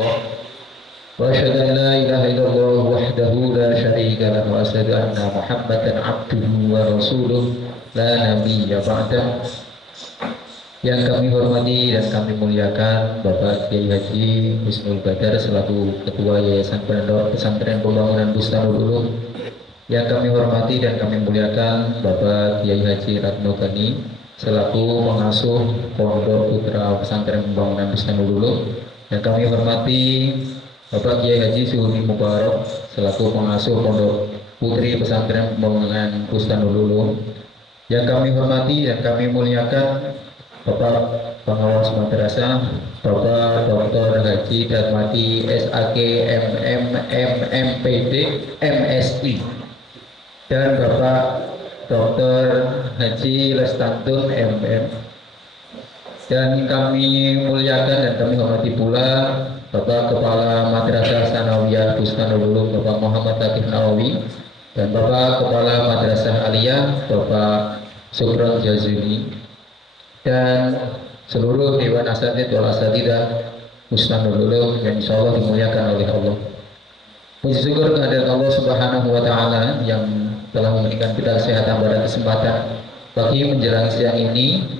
الله وأشهد أن لا إله إلا الله وحده لا شريك له وأشهد أن محمدا عبده ورسوله لا نبي بعده. Yang kami hormati dan kami muliakan Bapak Kiai Haji Husnul Badar selaku Ketua Yayasan Pondok Pesantren Pembangunan Bustanul Ulum. Yang kami hormati dan kami muliakan Bapak Kiai Haji Ratno Gani selaku pengasuh Pondok Putra Pesantren Pembangunan Bustanul Ulum. Yang kami hormati Bapak Kiai Haji Suhudi Mubarak selaku pengasuh Pondok Putri Pesantren Pembangunan Bustanul Ulum. Yang kami hormati dan kami muliakan Bapak Pengawas Madrasah, Bapak Dr. Haji Darmadi SAK MM MMPD MSI, dan Bapak Dr. Haji Lestantun MM. Dan kami muliakan dan kami hormati pula Bapak Kepala Madrasah Sanawiyah Bustanul Ulum Bapak Muhammad Latif Nawawi, dan Bapak Kepala Madrasah Aliyah Bapak Sugron Jazuli, dan seluruh Dewan Asatidz wal Asatidzah Bustanul Ulum yang insya Allah dimuliakan oleh Allah. Puji syukur kehadirat Allah Subhanahu wa Ta'ala yang telah memberikan kita kesehatan pada kesempatan pagi menjelang siang ini.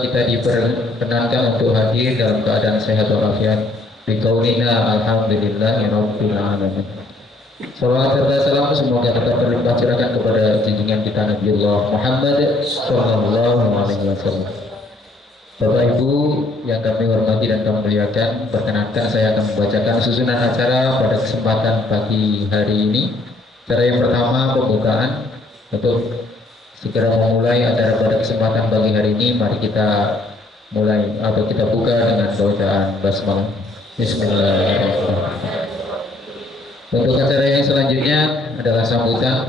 Kita diperkenankan untuk hadir dalam keadaan sehat walafiat. Biqaulina alhamdulillah ya rabbil alamin. Salawat serta salam semoga tetap terlimpah curahkan kepada junjungan kita Nabiullah Muhammad Sallallahu Alaihi Wasallam. Bapak Ibu yang kami hormati dan kami muliakan, perkenankan saya akan membacakan susunan acara pada kesempatan pagi hari ini. Acara yang pertama pembukaan. Untuk segera memulai acara pada kesempatan pagi hari ini, mari kita mulai atau kita buka dengan bacaan basmalah. Bismillahirrahmanirrahim. Untuk acara yang selanjutnya adalah sambutan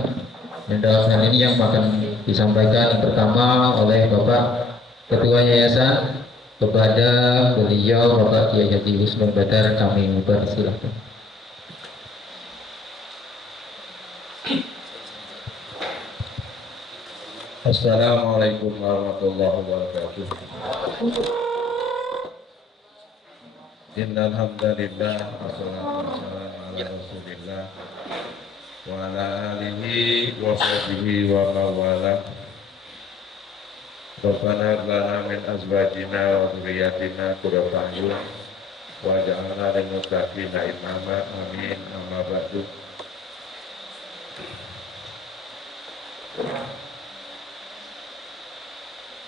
yang dalam hal ini yang akan disampaikan yang pertama oleh Bapak Ketua Yayasan kepada beliau Bapak Kiai Haji Husnul Badar. Kami persilahkan. Assalamualaikum warahmatullahi wabarakatuh. Innal hamdalillah wassalatu wassalamu ala Rasulillah wa ala alihi wa sahbihi wa mawala. Rabbana hab lana min azwajina wa dhurriyyatina qurrata a'yun waj'alna lil muttaqina imama. Amin. Amma ba'du.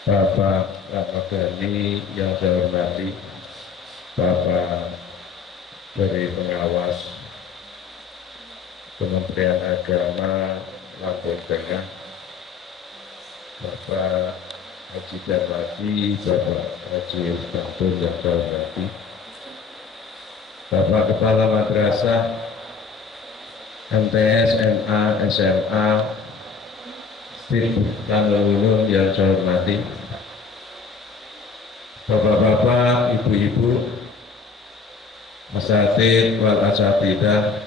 Bapak Ramadhani yang saya hormati, Bapak dari Pengawas Kementerian Agama Lampung Tengah, Bapak Haji Darmadi, Bapak Haji Lestantun yang saya hormati, Bapak Kepala Madrasah MTS, MA, SMA Bustanul Ulum yang saya hormati, Bapak-bapak, ibu-ibu, asatidz wal asatidzah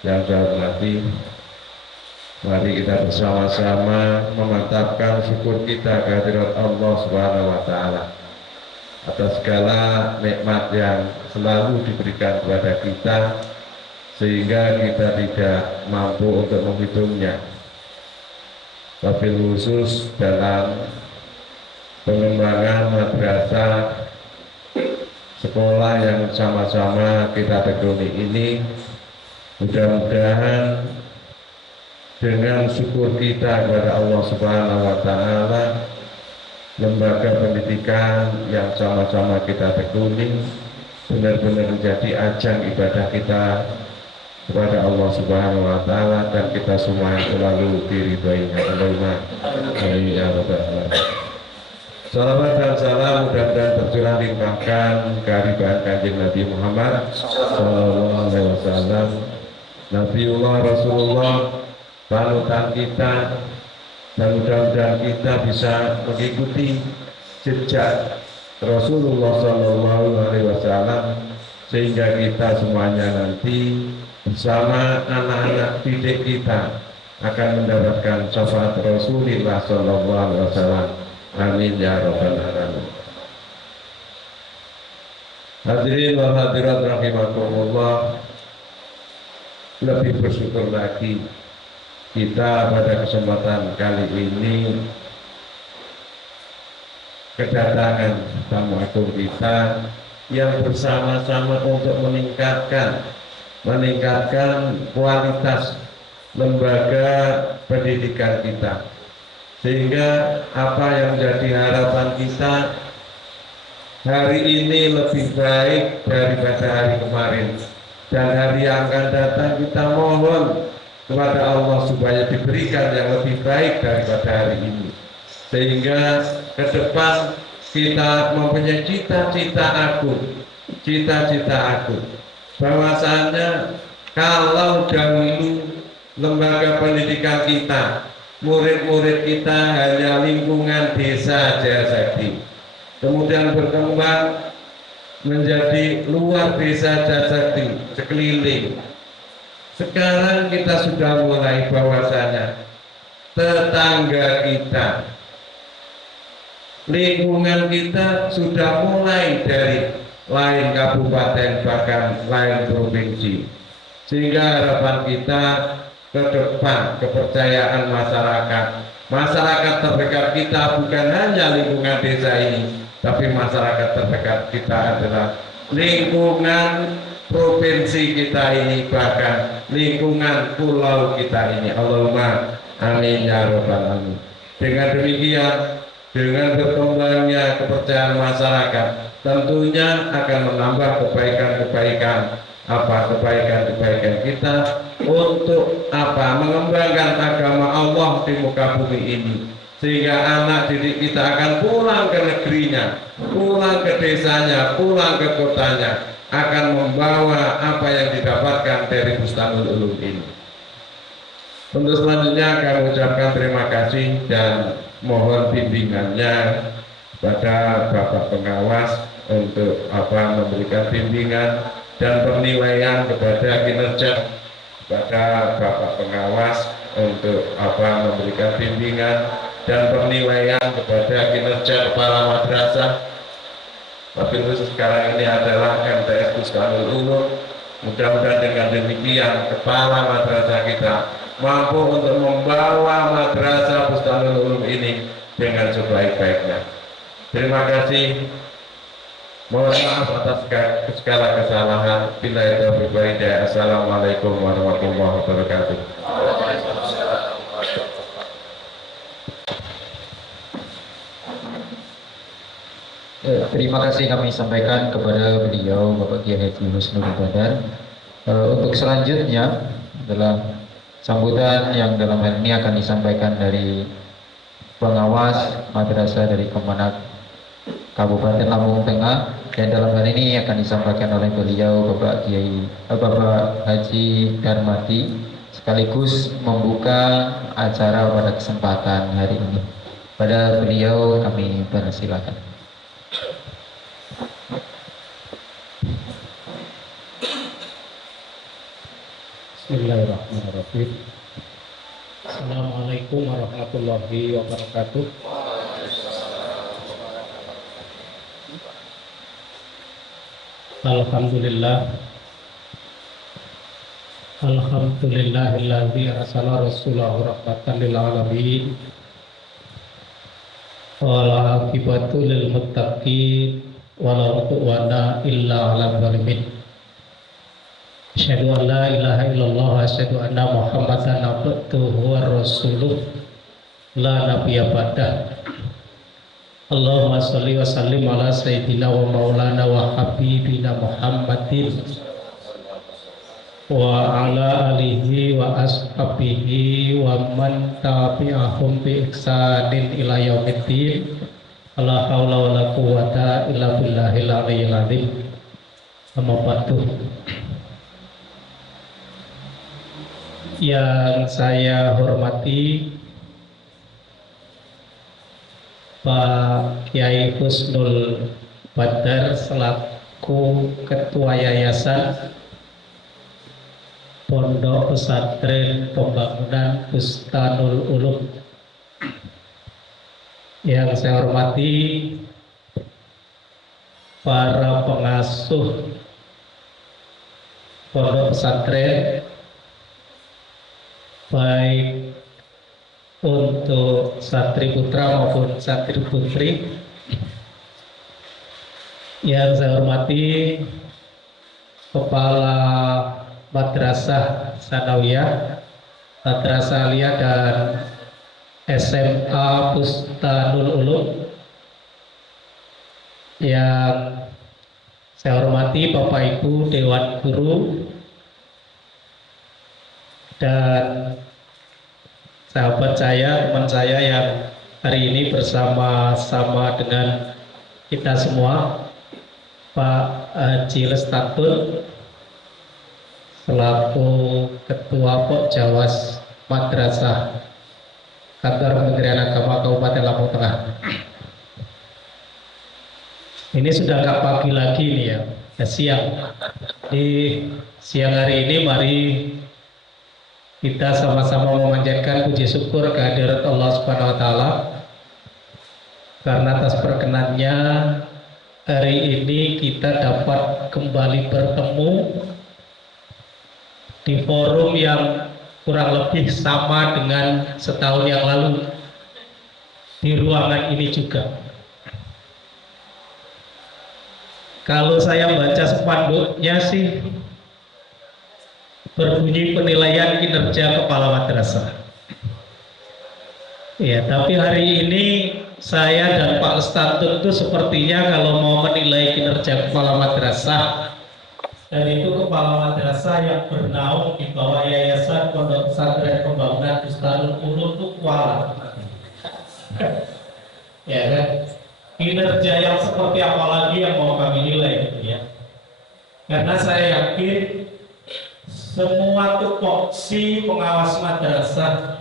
yang saya hormati, mari kita bersama-sama memantapkan syukur kita kehadirat Allah Subhanahu wa Ta'ala atas segala nikmat yang selalu diberikan kepada kita sehingga kita tidak mampu untuk menghitungnya. Wabil khusus dalam pengembangan madrasah sekolah yang sama-sama kita tekuni ini, mudah-mudahan dengan syukur kita kepada Allah Subhanahu wa Ta'ala, lembaga pendidikan yang sama-sama kita tekuni benar-benar menjadi ajang ibadah kita kepada Allah Subhanahu wa Ta'ala, dan kita semua yang selalu diridhoinya. Allahumma amin ya rabbal alamin. Salawat dan salam mudah-mudahan tercurah limpahkan kehadiran Kanjeng Nabi Muhammad Sallallahu Alaihi Wasallam, Nabiullah Rasulullah, panutan kita, dan mudah-mudahan kita bisa mengikuti jejak Rasulullah Sallallahu Alaihi Wasallam sehingga kita semuanya nanti bersama anak-anak didik kita akan mendapatkan syafaat Rasulullah Sallallahu Alaihi Wasallam. Amin ya rabbal alamin. Hadirin wal hadirat rahimakumullah, lebih bersyukur lagi kita pada kesempatan kali ini kedatangan tamu agung kita yang bersama-sama untuk meningkatkan kualitas lembaga pendidikan kita, sehingga apa yang menjadi harapan kita hari ini lebih baik daripada hari kemarin, dan hari yang akan datang kita mohon kepada Allah supaya diberikan yang lebih baik daripada hari ini, sehingga ke depan kita mempunyai cita-cita agung bahwasanya kalau dahulu lembaga pendidikan kita, murid-murid kita hanya lingkungan desa Jayasakti, kemudian berkembang menjadi luar desa Jayasakti sekeliling. Sekarang kita sudah mulai bahwasanya tetangga kita, lingkungan kita sudah mulai dari lain kabupaten bahkan lain provinsi, sehingga harapan kita ke depan kepercayaan masyarakat terdekat kita bukan hanya lingkungan desa ini, tapi masyarakat terdekat kita adalah lingkungan provinsi kita ini, bahkan lingkungan pulau kita ini. Allahumma amin ya rabbal alamin. Dengan demikian, dengan berkembangnya kepercayaan masyarakat, tentunya akan menambah kebaikan kita untuk mengembangkan agama Allah di muka bumi ini, sehingga anak didik kita akan pulang ke negerinya, pulang ke desanya, pulang ke kotanya, akan membawa apa yang didapatkan dari Bustanul Ulum ini. Untuk selanjutnya kami ucapkan terima kasih dan mohon bimbingannya pada Bapak Pengawas untuk memberikan bimbingan dan penilaian kepada kinerja, kepada Bapak Pengawas untuk memberikan bimbingan dan penilaian kepada kinerja kepala madrasah. Tapi khusus sekarang ini adalah MTS Bustanul Ulum. Mudah-mudahan dengan demikian kepala madrasah kita mampu untuk membawa madrasah Bustanul Ulum ini dengan sebaik-baiknya. Terima kasih. Mohon maaf atas segala kesalahan. Billahi taufiq wal hidayah. Assalamualaikum warahmatullahi wabarakatuh. Terima kasih kami sampaikan kepada beliau Bapak Kiai Haji Husnul Badar. Untuk selanjutnya adalah sambutan yang dalam hal ini akan disampaikan dari pengawas madrasah dari Kemenak Kabupaten Lampung Tengah, dan dalam hal ini akan disampaikan oleh beliau Bapak Haji Darmati, sekaligus membuka acara pada kesempatan hari ini. Pada beliau kami persilakan. Bismillahirrahmanirrahim. Assalamualaikum warahmatullahi wabarakatuh. Alhamdulillahilladzi arsala rasulahu rahmatan lil alamin wal aqibatu lil muttaqin wala udwana illa 'alal zalimin. Asyhadu an la ilaha illallah wa asyhadu anna Muhammadan abduhu wa rasuluh la nabiyya ba'dah. Allahumma sholli wa sallim ala sayyidina wa maulana wa habibina Muhammadin wa ala alihi wa ashabihi wa man tabi'ahum bi ihsanin ila yaumiddin. La haula wa la quwwata illa billahil aliyyil azim. Amma ba'du. Yang saya hormati Pak Kiai Husnul Badar selaku Ketua Yayasan Pondok Pesantren Pembangunan Bustanul Ulum. Yang saya hormati para pengasuh pondok pesantren, baik untuk santri putra maupun santri putri yang saya hormati, Kepala Madrasah Sanawiyah, Madrasah Aliyah dan SMA Bustanul Ulum, yang saya hormati Bapak Ibu Dewan Guru dan sahabat saya, teman saya yang hari ini bersama-sama dengan kita semua, Pak Haji Lestatul selaku Ketua Pokjawas Madrasah Kantor Kementerian Agama Kabupaten Lampung Tengah. Ini sudah agak pagi lagi nih ya, siang. Di siang hari ini mari kita sama-sama memanjatkan puji syukur kehadirat Allah Subhanahu wa taala karena atas perkenannya hari ini kita dapat kembali bertemu di forum yang kurang lebih sama dengan setahun yang lalu di ruangan ini juga. Kalau saya baca spanduknya sih berbunyi penilaian kinerja kepala madrasah. Ya, tapi hari ini saya dan Pak Lestatul itu sepertinya kalau mau menilai kinerja kepala madrasah, dan itu kepala madrasah yang bernaung di bawah Yayasan Pondok Pesantren Pembangunan Bustanul Ulum itu kuala. Ya kan? Kinerja yang seperti apa lagi yang mau kami nilai gitu ya. Karena saya yakin semua tupoksi pengawas madrasah,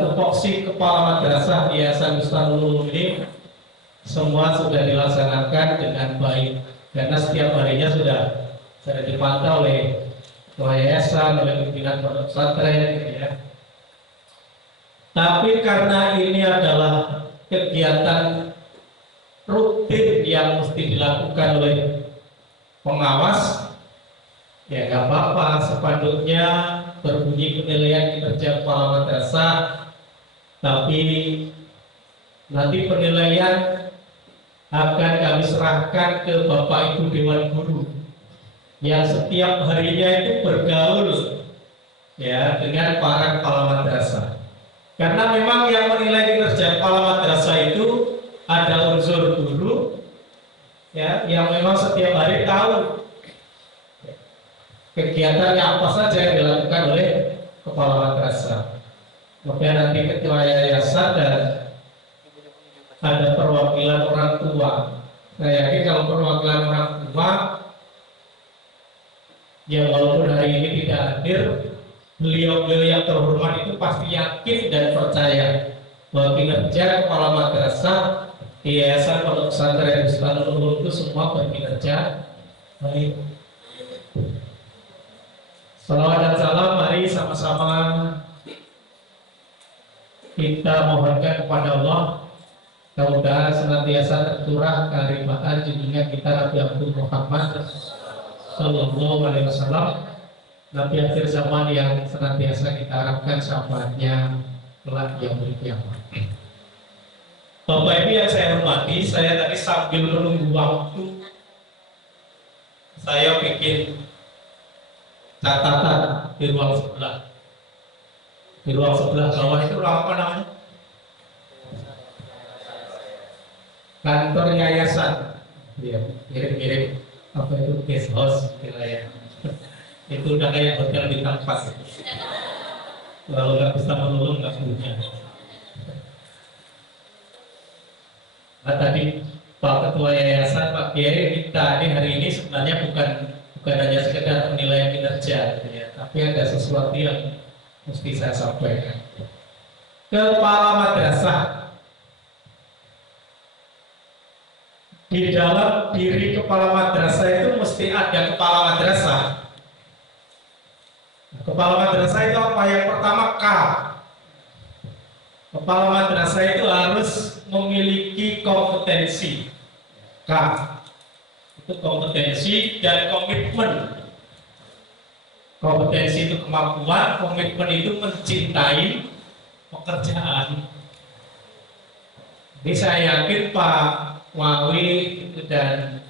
tupoksi kepala madrasah di Yayasan Bustanul Ulum ini semua sudah dilaksanakan dengan baik, karena setiap harinya sudah dipantau oleh yayasan, oleh pimpinan pondok pesantren gitu ya. Tapi karena ini adalah kegiatan rutin yang mesti dilakukan oleh pengawas, ya nggak apa-apa spanduknya berbunyi penilaian kinerja kepala madrasah, tapi nanti penilaian akan kami serahkan ke Bapak Ibu Dewan Guru yang setiap harinya itu bergaul ya dengan para kepala madrasah. Karena memang yang menilai kinerja kepala madrasah itu ada unsur guru ya, yang memang setiap hari tahu kegiatannya apa saja yang dilakukan oleh kepala madrasah. Kemudian nanti ketua yayasan dan ada perwakilan orang tua. Saya yakin kalau perwakilan orang tua yang walaupun hari ini tidak hadir, beliau-beliau yang terhormat itu pasti yakin dan percaya bahwa kinerja kepala madrasah di Yayasan Pondok Pesantren Bustanul Ulum itu semua berkinerja baik. Salawat dan salam mari sama-sama kita mohonkan kepada Allah, mudah-mudahan senantiasa tercurah keharibaan junjungan kita Nabi Abdul Muhammad Sallallahu Alaihi Wasallam, Nabi akhir zaman yang senantiasa kita harapkan syafaatnya kelak yaumul qiyamah. Bapak Ibu yang saya hormati, saya tadi sambil menunggu waktu, saya bikin catatan di ruang sebelah. Di ruang sebelah bawah itu ruang apa namanya? Kantor yayasan. Iya, mirip-mirip apa itu guest house wilayah. Itu udah kayak hotel bintang 4. Kalau nggak bisa menolong nggak punya. Nah tadi Pak Ketua Yayasan, Pak Kiai minta hari ini sebenarnya bukan hanya sekedar penilaian kinerja, ya, tapi ada sesuatu yang mesti saya sampaikan. Kepala madrasah, di dalam diri kepala madrasah itu mesti ada kepala madrasah. Kepala madrasah itu apa? Yang pertama K. Kepala madrasah itu harus memiliki kompetensi. K itu kompetensi dan komitmen. Kompetensi itu kemampuan, komitmen itu mencintai pekerjaan. Jadi saya yakin Pak Wawi dan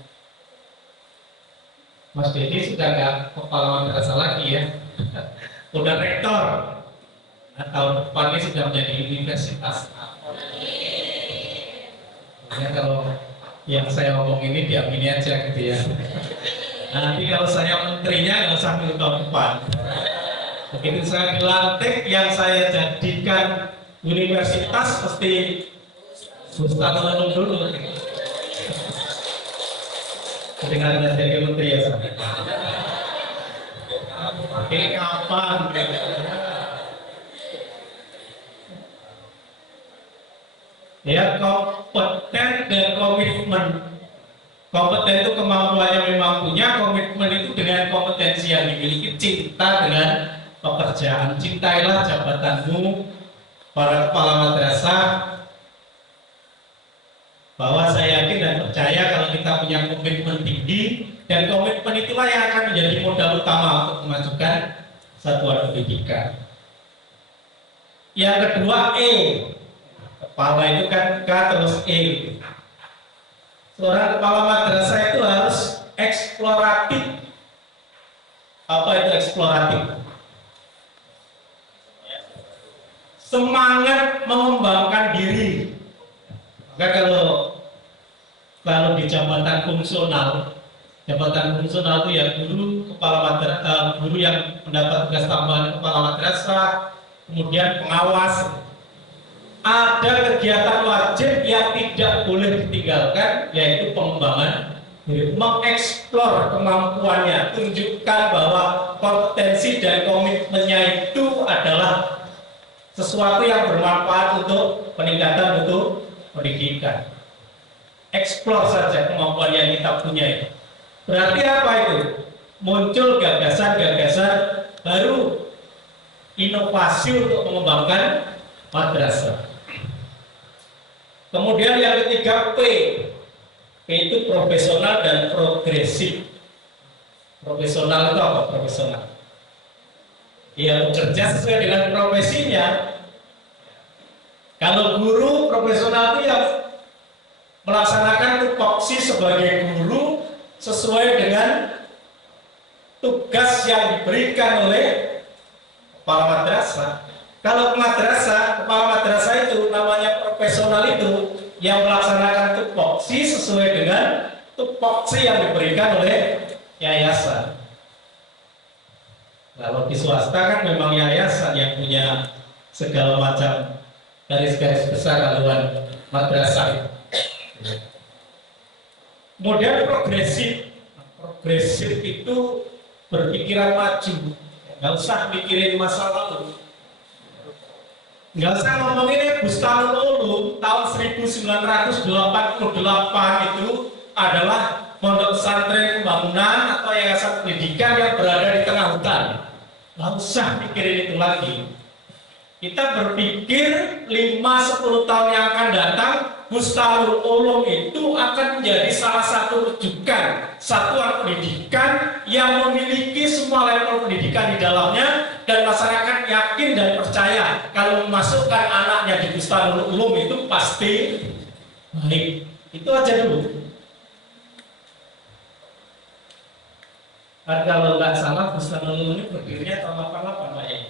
Mas Dedi sudah nggak kepala madrasah lagi ya, udah rektor. Nah, tahun depan ini sudah menjadi universitas. Ya, kalau yang saya omong ini diamini aja gitu ya. Nanti kalau saya menterinya nggak usah nunggu tahun depan. Begitu saya dilantik, yang saya jadikan universitas pasti Ustaz Manung dulu. Kedengaran jadi menteri ya. Ini kapan? Ya, kompeten dan komitmen. Kompeten itu kemampuannya memang punya, komitmen itu dengan kompetensi yang dimiliki, cinta dengan pekerjaan. Cintailah jabatanmu, para kepala madrasah, bahwa saya yakin dan percaya kalau kita punya komitmen tinggi, dan komitmen itulah yang akan menjadi modal utama untuk memajukan satuan pendidikan. Yang kedua, E. Kepala itu kan K terus E. Seorang kepala madrasah itu harus eksploratif. Apa itu eksploratif? Semangat mengembangkan diri. Maka kalau di jabatan fungsional itu ya guru, kepala madrasah, guru yang mendapat tugas tambahan kepala madrasah, kemudian pengawas. Ada kegiatan wajib yang tidak boleh ditinggalkan, yaitu pengembangan diri, mengeksplor kemampuannya, tunjukkan bahwa kompetensi dan komitmennya itu adalah sesuatu yang bermanfaat untuk peningkatan untuk pendidikan. Eksplor saja kemampuan yang kita punya itu. Berarti apa itu? Muncul gagasan-gagasan baru, inovasi untuk mengembangkan madrasah. Kemudian yang ketiga P. P itu profesional dan progresif. Profesional itu apa? Profesional. Ya, bekerja sesuai dengan profesinya. Kalau guru profesional itu yang melaksanakan tupoksi sebagai guru sesuai dengan tugas yang diberikan oleh kepala madrasah. Kalau kepala madrasah itu namanya profesional itu yang melaksanakan tupoksi sesuai dengan tupoksi yang diberikan oleh yayasan. Kalau di swasta kan memang yayasan yang punya segala macam garis-garis besar haluan madrasah. Kemudian progresif. Progresif itu berpikiran maju, nggak usah mikirin masa lalu. Nggak usah ngomongin Bustanul Ulum tahun 1988 itu adalah pondok pesantren pembangunan atau yayasan pendidikan yang berada di tengah hutan. Nggak usah mikirin itu lagi. Kita berpikir 5-10 tahun yang akan datang, Bustanul Ulum itu akan menjadi salah satu rujukan satuan pendidikan yang memiliki semua level pendidikan di dalamnya, dan masyarakat yakin dan percaya kalau memasukkan anaknya di Bustanul Ulum itu pasti baik. Itu aja dulu. Dan kalau nggak salah Bustanul Ulum ini berdirinya tahun 88 Pak ya.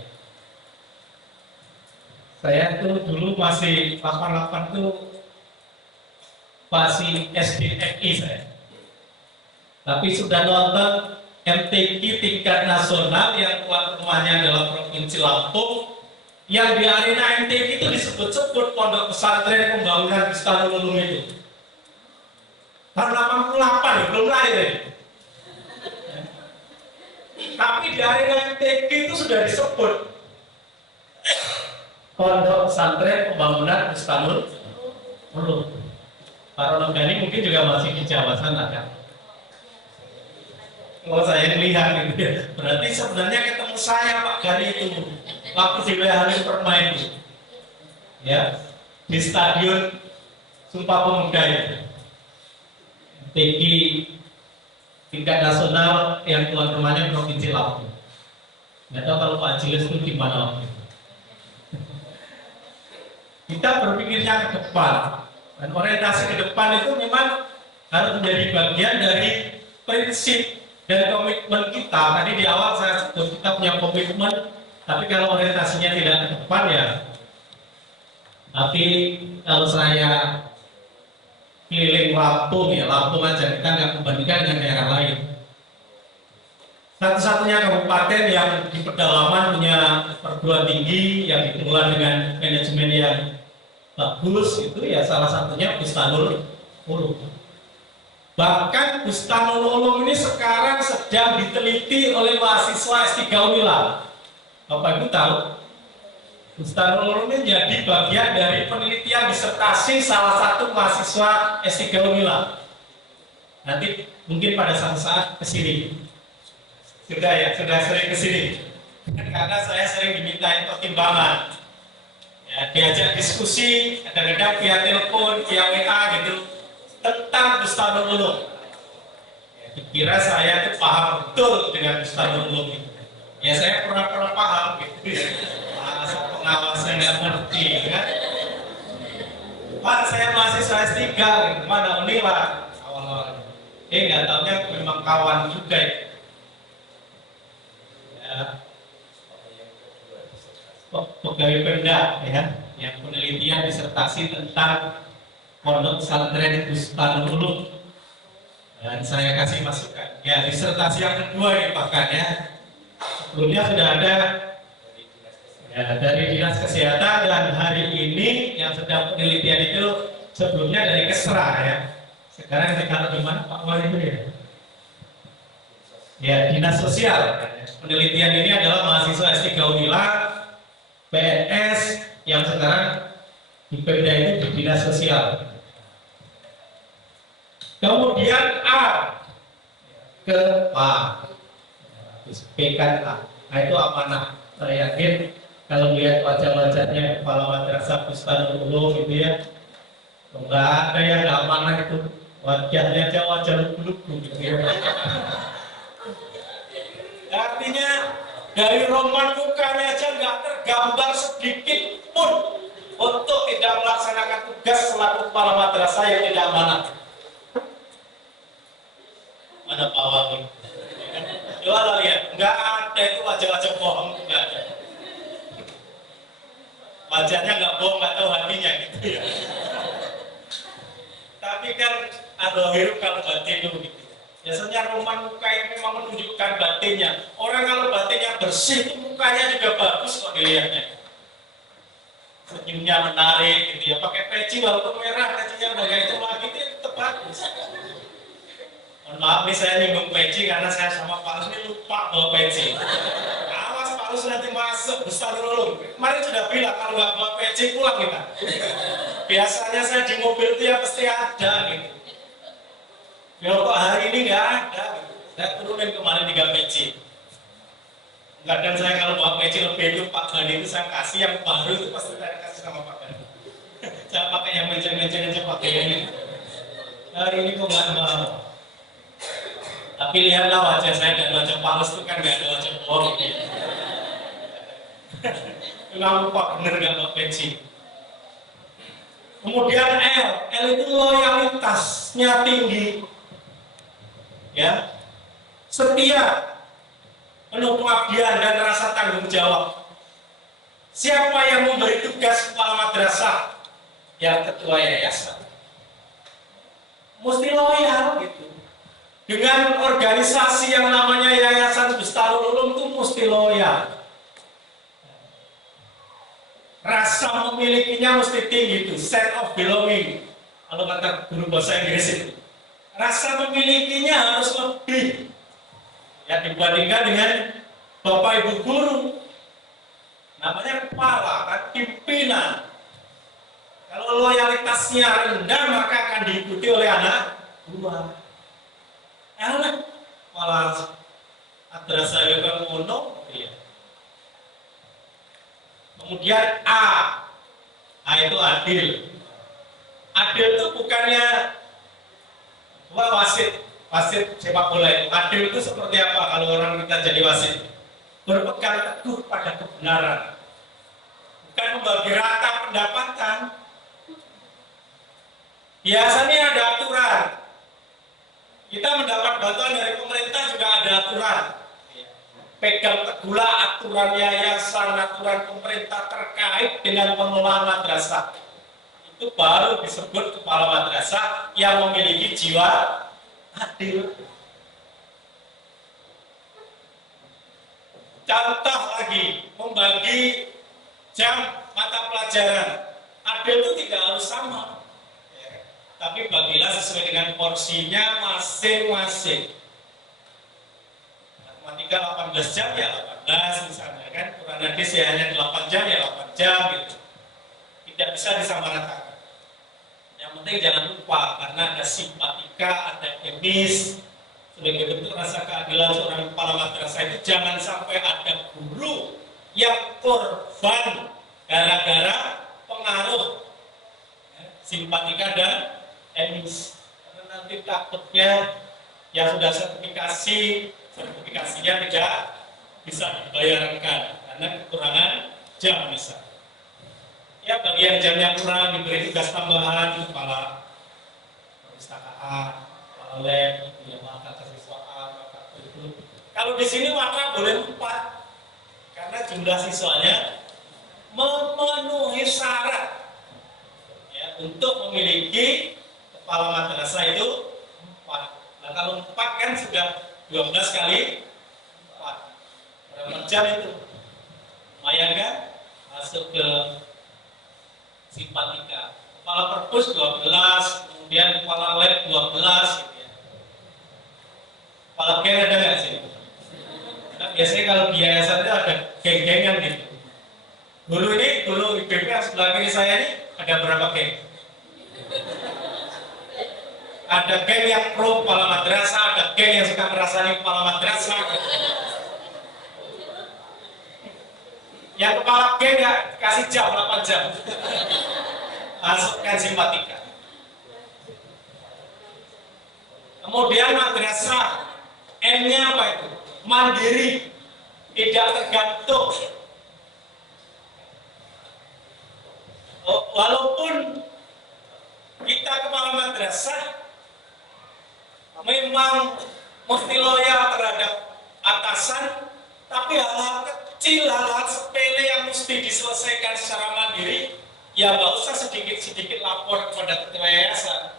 Saya tuh dulu masih 88 tuh masih SDFI saya. Tapi sudah nonton MTQ tingkat nasional yang tuan rumahnya adalah Provinsi Lampung, yang di arena MTQ itu disebut-sebut pondok pesantren pembangunan Bustanul Ulum itu. Tahun 88 ya, belum lahir ya. Tapi di arena MTQ itu sudah disebut pondok pesantren pembangunan Bustanul Ulum. Pak Rono Gani mungkin juga masih di Jawa sana kan. Kalau saya melihat gitu ya, berarti sebenarnya ketemu saya Pak Gani itu waktu di Halim Permai itu, ya, di Stadion Sumpah Pemuda itu. PG tingkat nasional yang tuan rumahnya Provinsi Lampung. Nggak tahu kalau Pak Jiles itu di mana waktu itu. Kita berpikirnya ke depan, dan orientasi ke depan itu memang harus menjadi bagian dari prinsip dan komitmen kita. Tadi di awal saya sebut kita punya komitmen, tapi kalau orientasinya tidak ke depan ya. Tapi kalau saya keliling Lampung ya, Lampung aja, kita nggak membandingkan dengan daerah lain. Satu-satunya kabupaten yang di pedalaman punya perguruan tinggi yang dikelola dengan manajemen yang bagus itu ya salah satunya Bustanul Ulum. Bahkan Bustanul Ulum ini sekarang sedang diteliti oleh mahasiswa S3 UNILA. Bapak Ibu tahu? Bustanul Ulum ini jadi bagian dari penelitian disertasi salah satu mahasiswa S3 UNILA. Nanti mungkin pada suatu saat ke sini. Sudah sering ke sini. Karena saya sering dimintain pertimbangan. Ya, diajak diskusi, kadang-kadang via telepon, via WA gitu tentang Bustanul Ulum. Ya, dikira saya itu paham betul dengan Bustanul Ulum itu. Ya saya pernah paham gitu. Masa pengawasan nggak ngerti kan? Pak saya mahasiswa S3 gitu. Mana UNILA awal-awal. Nggak taunya memang kawan juga ya. Pegawai Pemda ya, yang penelitian disertasi tentang pondok pesantren Bustanul Ulum, dan saya kasih masukan. Ya disertasi yang kedua ini bahkan ya, sebelumnya sudah ada ya, dari Dinas Kesehatan dan hari ini yang sedang penelitian itu sebelumnya dari Kesra ya. Sekarang kita taruh di mana Pak Wali itu ya? Ya Dinas Sosial. Penelitian ini adalah mahasiswa S3 UNILA, PNS yang sekarang di Pemda itu di Dinas Sosial. Kemudian A ke A, P kan A. Nah itu amanah. Saya yakin kalau lihat wajah-wajahnya kepala madrasah Bustanul Ulum gitu ya, enggak ada yang nggak amanah itu. Wajahnya aja wajah lugu-lugu gitu ya. Artinya dari roman mukanya aja nggak tergambar sedikit pun untuk tidak melaksanakan tugas selaku kepala madrasah yang tidak amanah. Mana Pak Wali? Coba lihat, nggak ada itu wajah-wajah bohong, nggak ada. Wajahnya nggak bohong, nggak tahu hatinya gitu ya. Tapi kan adzohiru kalau batin dulu gitu. Biasanya roman muka ini memang menunjukkan batinnya. Orang kalau batinnya bersih, itu mukanya juga bagus kok dilihatnya. Senyumnya menarik gitu ya. Pakai peci walaupun merah, pecinya udah kayak itu lagi, itu tetap bagus. Mohon maaf nih saya nyinggung peci karena saya sama Pak Lus ini lupa bawa peci. Awas Pak Lus nanti masuk Bustanul Ulum. Kemarin sudah bilang kalau nggak bawa peci pulang kita. Biasanya saya di mobil itu ya pasti ada gitu. Ya kok hari ini nggak ada. Saya turunin kemarin 3 peci. Kadang saya kalau bawa peci lebih itu Pak Gani itu saya kasih yang baru itu pasti saya kasih sama Pak Gani. Saya pakai yang menceng-menceng aja pakai yang ini. Hari ini kok nggak mau. Tapi lihatlah wajah saya dan wajah Pak Lus itu kan nggak ada wajah bohong gitu. Memang Pak bener nggak bawa peci. Kemudian L itu loyalitasnya tinggi. Ya, setia, penuh pengabdian dan rasa tanggung jawab. Siapa yang memberi tugas kepala madrasah? Yang ketua yayasan. Mesti loyal gitu. Dengan organisasi yang namanya Yayasan Bustanul Ulum itu mesti loyal. Rasa memilikinya mesti tinggi itu, sense of belonging. Kalau kata guru bahasa Inggris itu. Rasa memilikinya harus lebih ya dibandingkan dengan Bapak Ibu guru. Namanya kepala, kan pimpinan. Kalau loyalitasnya rendah maka akan diikuti oleh anak buah. Anak malah madrasah yang ngono. Kemudian A itu adil. Adil itu bukannya Wasit sepak bola itu adil itu seperti apa kalau orang kita jadi wasit? Berpegang teguh pada kebenaran, bukan membagi rata pendapatan. Biasanya ada aturan. Kita mendapat bantuan dari pemerintah juga ada aturan. Pegang teguhlah aturan yayasan, aturan pemerintah terkait dengan pengelolaan madrasah. Itu baru disebut kepala madrasah yang memiliki jiwa adil. Contoh lagi, membagi jam mata pelajaran. Adil itu tidak harus sama, tapi bagilah sesuai dengan porsinya masing-masing. Matematika 18 jam ya 18 misalnya kan, Quran hadis ya hanya 8 jam ya 8 jam gitu. Tidak bisa disamaratakan. Yang penting jangan lupa, karena ada simpatika, ada emis. Sebagai bentuk rasa keadilan seorang kepala madrasah itu, jangan sampai ada guru yang korban gara-gara pengaruh simpatika dan emis. Karena nanti takutnya yang sudah sertifikasinya tidak bisa dibayarkan karena kekurangan jam misalnya. Ya, bagian jamnya kurang diberi tugas tambahan kepala perpustakaan, kepala lab, ya maka kesiswaan, maka itu. Kalau di sini maka boleh 4 karena jumlah siswanya memenuhi syarat ya, untuk memiliki kepala madrasah itu 4. Nah kalau 4 kan sudah 12 kali 4. Berapa jam itu? Lumayan kan? Masuk ke simpatika. Kepala perpus 12, kemudian kepala lab 12 gitu ya. Kepala geng ada nggak sih? Nah, biasanya kalau di yayasan itu ada geng-gengan gitu. Dulu IPB sebelah kiri saya ini ada berapa geng? Ada geng yang pro kepala madrasah, ada geng yang suka merasani kepala madrasah. Yang kepala geng nggak kasih jam 8 jam. Masukkan simpatika. Kemudian madrasah, M-nya apa itu? Mandiri, tidak tergantung. Walaupun kita kepala madrasah memang mesti loyal terhadap atasan, tapi hal-hal kecil, hal-hal sepele yang mesti diselesaikan secara mandiri, ya nggak usah sedikit-sedikit lapor kepada ketua yayasan,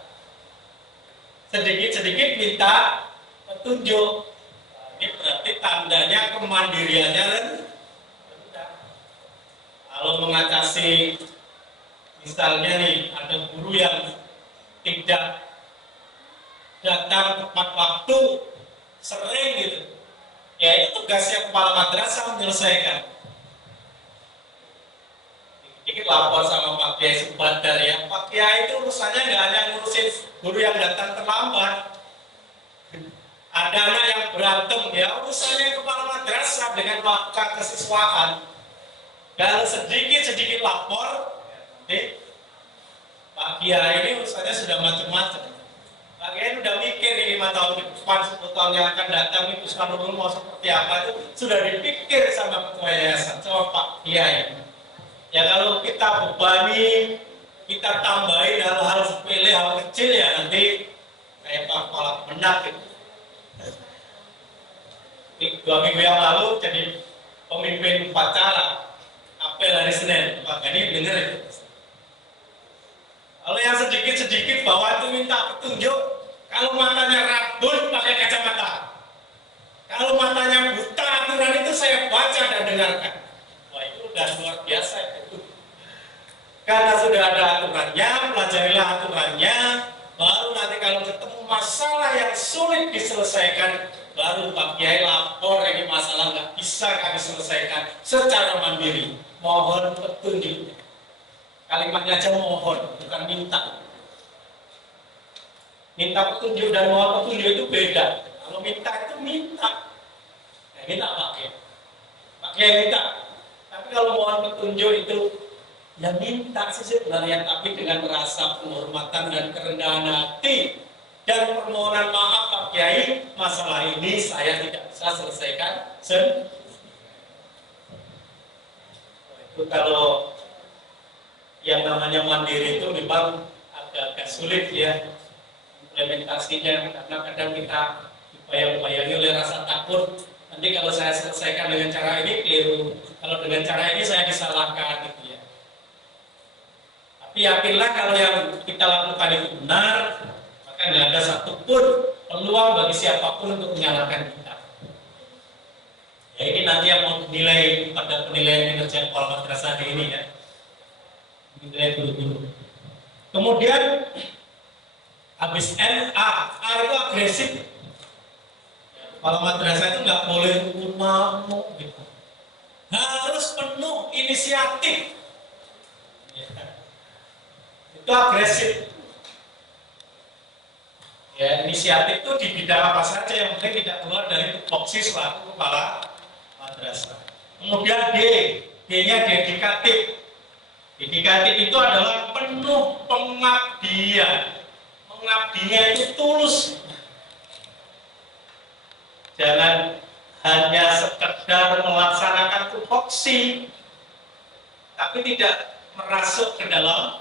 sedikit-sedikit minta petunjuk. Ini berarti tandanya kemandiriannya rendah. Kalau mengatasi, misalnya nih ada guru yang tidak datang tepat waktu, sering gitu, ya itu tugasnya kepala madrasah menyelesaikan. Dikit lapor sama Pak Kiai Subadar ya, Pak Kiai itu urusannya nggak hanya ngurusin guru yang datang terlambat. Ada anak yang berantem, ya urusannya kepala madrasah dengan waktu kesiswaan. Kalau sedikit-sedikit lapor, nanti Pak Kiai ini urusannya sudah macam-macam. Pak Kiai udah mikir ini 5 tahun depan, 10 tahun yang akan datang itu sekarang mau seperti apa itu sudah dipikir sama ketua yayasan, sama Pak Kiai. Ya kalau kita bebani, kita tambahin hal-hal sepele, hal kecil ya nanti kayak kepala benak gitu. 2 minggu yang lalu jadi pemimpin upacara apel hari Senin, Pak Gani bener itu. Kalau yang sedikit-sedikit bawa itu minta petunjuk, kalau matanya rabun pakai kacamata, kalau matanya buta aturan itu saya baca dan dengarkan. Wah itu udah luar biasa itu. Karena sudah ada aturannya, pelajarilah aturannya, baru nanti kalau ketemu masalah yang sulit diselesaikan, baru Pak Kiai lapor ini masalah nggak bisa kami selesaikan secara mandiri. Mohon petunjuk. Kalimatnya aja mohon, bukan minta. Minta petunjuk dan mohon petunjuk itu beda. Kalau minta itu minta. Nah, minta Pak Kiai. Pak Kiai minta. Tapi kalau mohon petunjuk itu ya minta sih sebenarnya, tapi dengan rasa penghormatan dan kerendahan hati. Dan permohonan maaf Pak Kiai, masalah ini saya tidak bisa selesaikan sendiri. Itu kalau yang namanya mandiri itu memang agak sulit ya implementasinya, karena kadang kita upaya-upayakan oleh rasa takut. Nanti kalau saya selesaikan dengan cara ini keliru, kalau dengan cara ini saya disalahkan gitu ya. Tapi yakinlah kalau yang kita lakukan itu benar, maka nggak ada satupun peluang bagi siapapun untuk menyalahkan kita. Ya ini nanti yang mau dinilai pada penilaian kinerja kepala madrasah ini ya, dinilai guru-guru. Kemudian habis A itu agresif. Kepala madrasah itu nggak boleh ngomong gitu. Harus penuh inisiatif. Ya. Itu agresif. Ya, inisiatif itu di bidang apa saja yang penting tidak keluar dari tupoksi selaku kepala madrasah. Kemudian D-nya dedikatif. Dedikatif itu adalah penuh pengabdian. Mengabdinya itu tulus. Jangan hanya sekedar melaksanakan tupoksi, tapi tidak merasuk ke dalam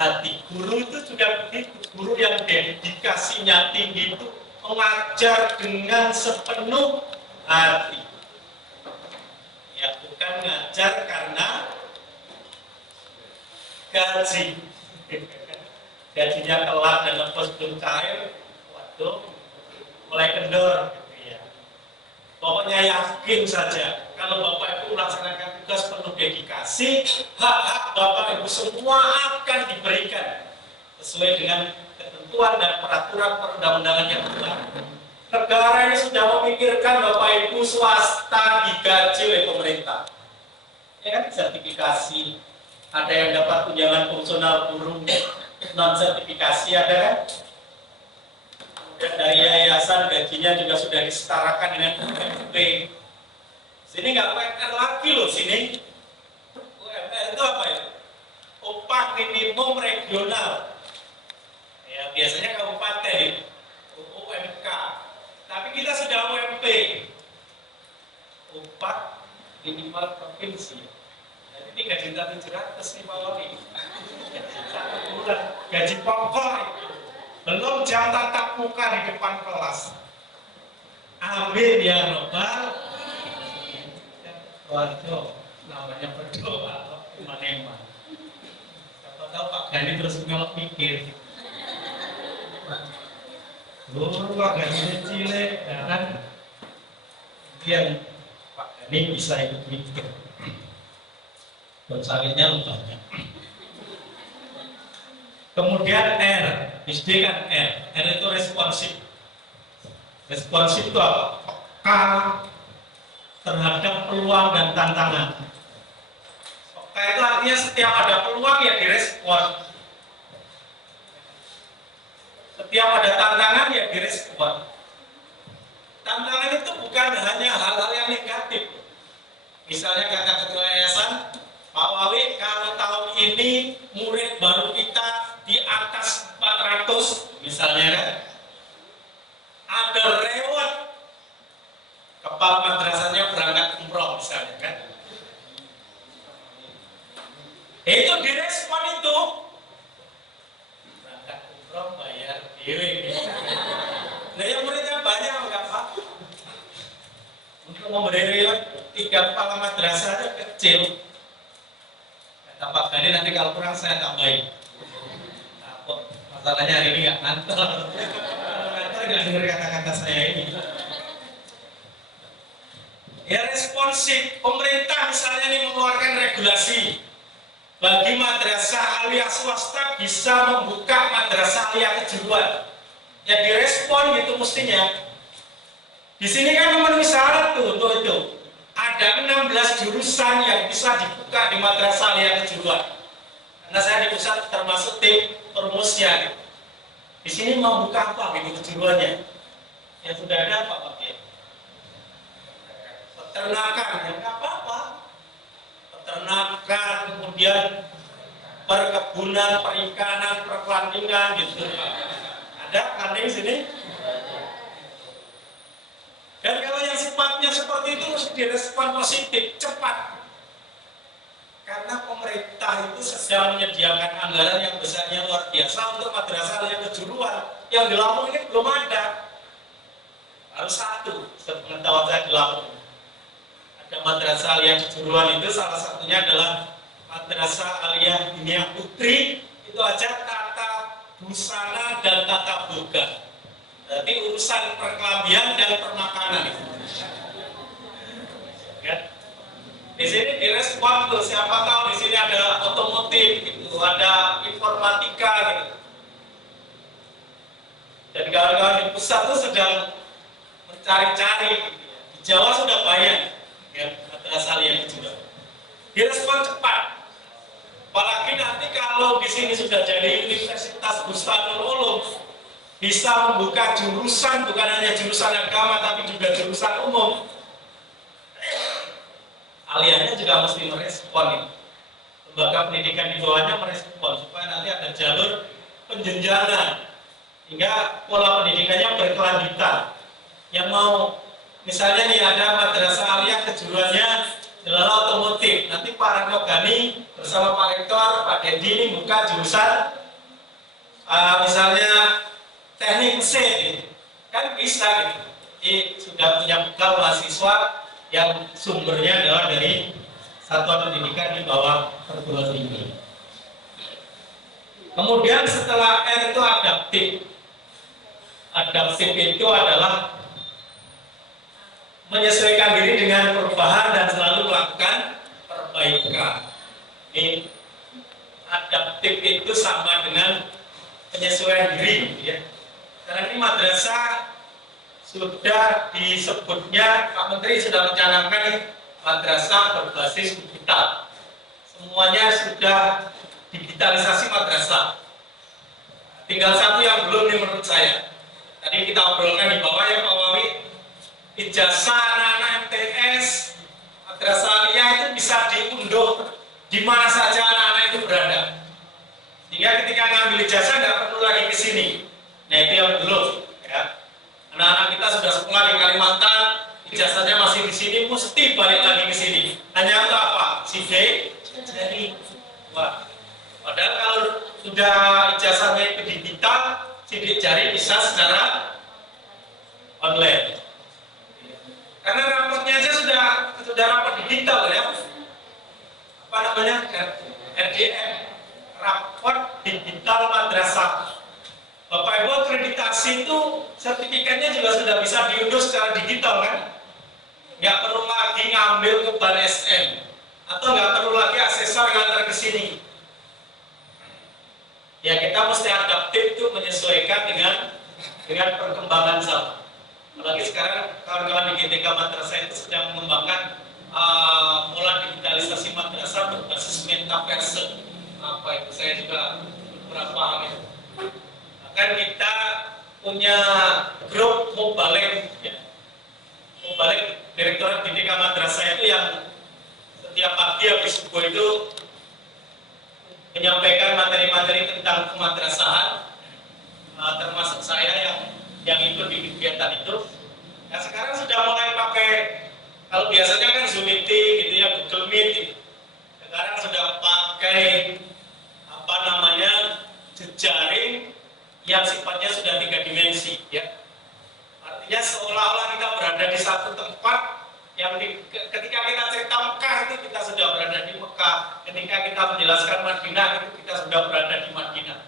hati. Guru itu juga begitu. Guru yang dedikasinya tinggi itu mengajar dengan sepenuh hati. Ya, bukan ngajar karena gaji. Gajinya telat dan lepos belum cair, waduh, mulai kendor. Ya. Pokoknya yakin saja kalau Bapak Ibu melaksanakan tugas penuh dedikasi, hak-hak Bapak Ibu semua akan diberikan sesuai dengan ketentuan dan peraturan perundang-undangan yang berlaku. Negara ini sudah memikirkan Bapak Ibu swasta digaji oleh pemerintah. Ya kan, sertifikasi, ada yang dapat tunjangan fungsional guru non sertifikasi ada kan? Dan dari yayasan gajinya juga sudah disetarakan dengan UMP. Sini nggak UMR lagi loh sini. UMR itu apa ya? Upah minimum regional. Ya biasanya kabupaten, UMK. Tapi kita sudah UMP. Upah minimal provinsi. Jadi ini gaji 700 nih Pak Wali. Gaji pokok itu. Belum jam tatap muka di depan kelas. Amin ya robbal. Waduh, namanya berdoa iman-iman. Siapa tahu Pak Gani terus ngelok mikir. Pak gajinya cilik, ya kan? Yang Pak Gani bisa ikut mikir. Dan sawitnya banyak. Kemudian R, SD kan R itu responsif. Responsif itu apa? Peka terhadap peluang dan tantangan. Peka itu artinya setiap ada peluang ya direspon. Setiap ada tantangan ya direspon. Tantangan itu bukan hanya hal-hal yang negatif. Misalnya kata ketua yayasan, Pak Wali, kalau tahun ini murid baru kita di atas 400 misalnya kan, ada reward kepala madrasahnya berangkat umroh misalnya kan, itu direspon itu berangkat umroh bayar dewe. Nah yang muridnya banyak nggak apa, untuk memberi reward 3 kepala madrasah aja kecil. Pak Gani nanti kalau kurang saya tambahin. Nah, masalahnya hari ini nggak ngantor. Ngantor nggak dengar kata-kata saya ini. Ya responsif. Pemerintah misalnya ini mengeluarkan regulasi bagi madrasah aliyah swasta bisa membuka madrasah aliyah kejuruan. Ya direspon gitu mestinya. Di sini kan memenuhi syarat tuh untuk itu. Ada 16 jurusan yang bisa dibuka di madrasah aliyah kejuruan. Karena saya di pusat termasuk tim perumusnya. Di sini mau buka apa gitu kejuruannya? Yang sudah ada apa Pak Kiai? Peternakan, ya nggak apa-apa. Peternakan, kemudian perkebunan, perikanan, pertanian gitu. Ada di sini. Dan kalau yang sifatnya seperti itu mesti direspon positif, cepat. Karena pemerintah itu sedang menyediakan anggaran yang besarnya luar biasa untuk madrasah yang kejuruan. Yang di Lampung ini belum ada. Harus satu, sepengetahuan saya di Lampung. Ada madrasah yang kejuruan itu salah satunya adalah Madrasah Aliyah Diniyah Putri. Itu aja tata busana dan tata boga. Berarti urusan perkelabian dan permakanan. Ya. Di sini direspon tuh, siapa tahu di sini ada otomotif, gitu, ada informatika, gitu. Dan kawan-kawan di pusat itu sedang mencari-cari. Gitu. Di Jawa sudah banyak, ya, madrasah yang juga. Direspon cepat. Apalagi nanti kalau di sini sudah jadi Universitas Bustanul Ulum, bisa membuka jurusan, bukan hanya jurusan agama tapi juga jurusan umum. Aliyahnya juga mesti merespon ini. Lembaga pendidikan di bawahnya merespon supaya nanti ada jalur penjenjangan hingga pola pendidikannya berkelanjutan. Yang mau misalnya nih ada madrasah aliyah kejuruannya adalah otomotif. Nanti Pak Rano Gani bersama Pak Rektor, Pak Dedi ini buka jurusan misalnya teknik mesin, kan bisa gitu. Jadi sudah punya bekal mahasiswa yang sumbernya adalah dari satuan pendidikan di bawah perguruan tinggi. Kemudian setelah R itu adaptif. Adaptif itu adalah menyesuaikan diri dengan perubahan dan selalu melakukan perbaikan. Ini adaptif itu sama dengan penyesuaian diri, ya. Karena ini madrasah sudah disebutnya, Pak Menteri sudah mencanangkan madrasah berbasis digital. Semuanya sudah digitalisasi madrasah. Tinggal satu yang belum nih menurut saya. Tadi kita obrolkan di bawah ya Pak Wawi, ijazah anak-anak MTS, madrasah aliyah itu bisa diunduh di mana saja anak-anak itu berada. Sehingga ketika ngambil ijazah nggak perlu lagi ke sini. Nah itu yang belum, ya. Anak-anak kita sudah sekolah di Kalimantan, ijazahnya masih di sini, mesti balik lagi ke sini. Hanya untuk apa? Sidik jari. Wah. Padahal kalau sudah ijazahnya itu digital, sidik jari bisa secara online. Karena rapotnya aja sudah rapot digital, ya. Apa namanya? RDM, raport digital madrasah. Bapak Ibu, akreditasi itu sertifikatnya juga sudah bisa diunduh secara digital, kan? Nggak perlu lagi ngambil ke Ban SM atau nggak perlu lagi asesor ngantar ke sini. Ya kita mesti adaptif itu menyesuaikan dengan perkembangan zaman. Apalagi sekarang kawan-kawan di GTK Madrasah itu sedang mengembangkan pola digitalisasi madrasah berbasis metaverse. Apa itu? Saya juga kurang paham itu. Kan kita punya grup Mubalik, ya. Mubalik Direktorat Pendidikan Madrasah itu yang setiap pagi habis subuh itu menyampaikan materi-materi tentang kemadrasahan, termasuk saya yang ikut di kegiatan itu. Nah sekarang sudah mulai pakai, kalau biasanya kan Zoom meeting gitu ya, Google Meet gitu. Sekarang sudah pakai apa namanya jejaring yang sifatnya sudah 3 dimensi, ya. Artinya seolah-olah kita berada di satu tempat yang ketika kita cerita Mekah itu kita sudah berada di Mekah, ketika kita menjelaskan Madinah itu kita sudah berada di Madinah.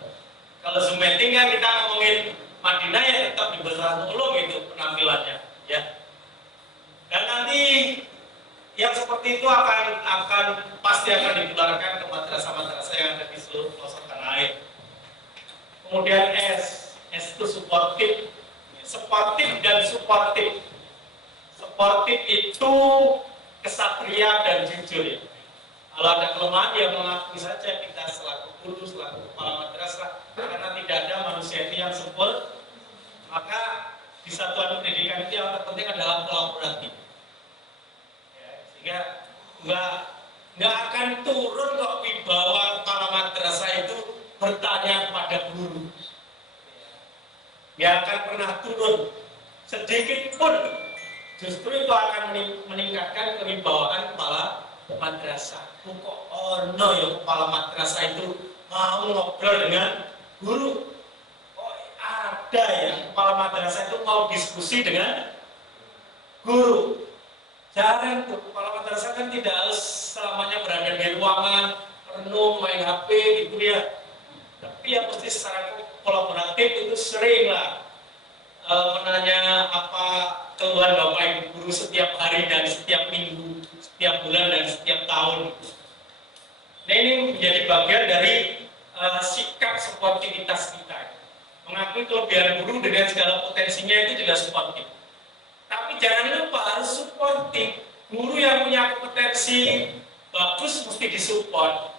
Kalau Zoom meeting kan kita ngomongin Madinah ya tetap di Bustanul Ulum itu penampilannya, ya. Dan nanti yang seperti itu pasti akan ditularkan ke madrasah-madrasah yang ada di seluruh pelosok tanah air. Kemudian S itu suportif, dan suportif. Suportif itu kesatria dan jujur, ya. Kalau ada kelemahan ya mengakui saja kita selaku guru, selaku kepala madrasah, karena tidak ada manusia itu yang sempurna. Maka di satuan pendidikan itu yang terpenting adalah kolaboratif. Ya, sehingga nggak akan turun kok wibawa kepala madrasah itu bertanya kepada guru. nggak akan pernah turun sedikit pun. Justru itu akan meningkatkan kewibawaan kepala madrasah. Kok ono ya kepala madrasah itu mau ngobrol dengan guru? Oh ada ya kepala madrasah itu mau diskusi dengan guru? Jarang tuh, kepala madrasah kan tidak harus selamanya berada di ruangan renung main HP gitu ya. Tapi ya pasti secara kolaboratif itu sering lah menanya apa keluhan Bapak Ibu guru setiap hari dan setiap minggu, setiap bulan dan setiap tahun. Nah ini menjadi bagian dari sikap sportivitas kita. Mengakui kelebihan guru dengan segala potensinya itu juga sportif. Tapi jangan lupa harus sportif. Guru yang punya kompetensi bagus mesti disupport.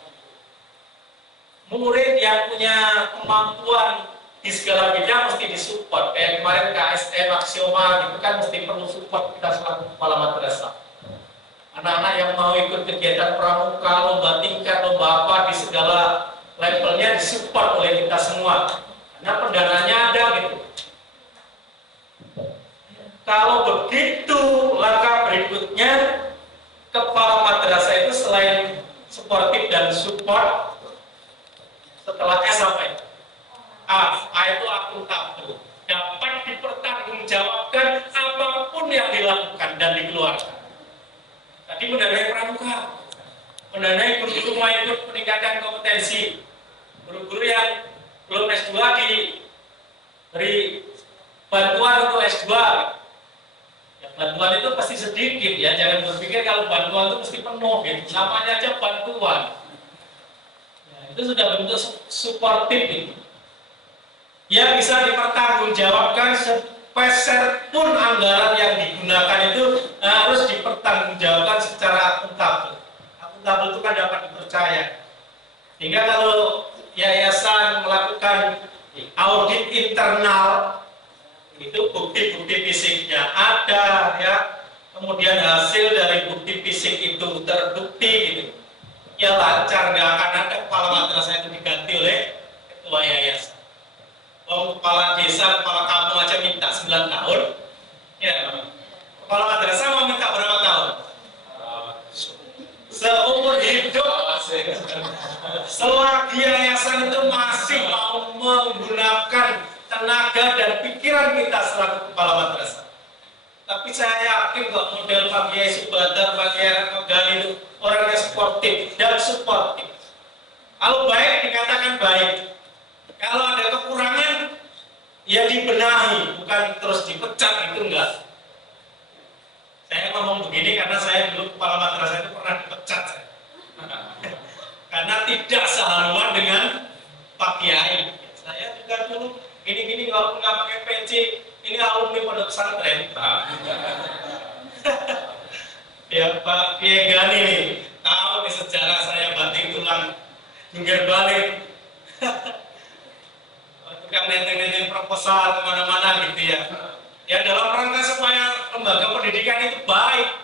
Murid yang punya kemampuan di segala bidang mesti disupport. Kayak kemarin KSM Aksioma gitu kan mesti perlu support kita selaku kepala madrasah. Anak-anak yang mau ikut kegiatan pramuka, lomba tingkat, lomba apa di segala levelnya disupport oleh kita semua. Karena pendananya ada gitu. Kalau begitu, langkah berikutnya kepala madrasah itu selain sportif dan support, setelah S apa itu? A itu akuntabel, dapat dipertanggungjawabkan apapun yang dilakukan dan dikeluarkan. Tadi mendanai pramuka, mendanai guru-guru mau ikut peningkatan kompetensi, guru-guru yang belum S2 diberi bantuan untuk S2. Ya, bantuan itu pasti sedikit ya, jangan berpikir kalau bantuan itu mesti penuh gitu. Namanya aja bantuan. Ya, itu sudah bentuk suportif itu. Ya bisa dipertanggungjawabkan sepeser pun anggaran yang digunakan itu harus dipertanggungjawabkan secara akuntabel. Akuntabel itu kan dapat dipercaya. Sehingga kalau yayasan melakukan audit internal itu bukti-bukti fisiknya ada ya, kemudian hasil dari bukti fisik itu terbukti gitu, ya lancar, nggak akan ada kepala madrasah itu diganti oleh ketua yayasan. Kepala desa, kepala kampung aja minta 9 tahun ya, kepala madrasah mau minta berapa tahun? Seumur hidup. Selagi yayasan itu masih mau menggunakan tenaga dan pikiran kita selaku kepala madrasah. Tapi saya yakin kok model Pak Kiai Subadar, Pak Kiai Gali itu orangnya sportif dan suportif. Kalau baik dikatakan baik, kalau ada kekurangan ya dibenahi, bukan terus dipecat, itu enggak. Saya ngomong begini karena saya dulu kepala madrasah itu pernah dipecat karena tidak sehaluan dengan Pak Kiai. Saya juga dulu gini-gini walaupun nggak pakai peci, ini alumni pondok pesantren. Ya Pak Kiai Gani nih, tahu di sejarah saya banting tulang jungkir balik. Tukang nenteng-nenteng proposal kemana-mana gitu ya. Ya dalam rangka supaya lembaga pendidikan itu baik.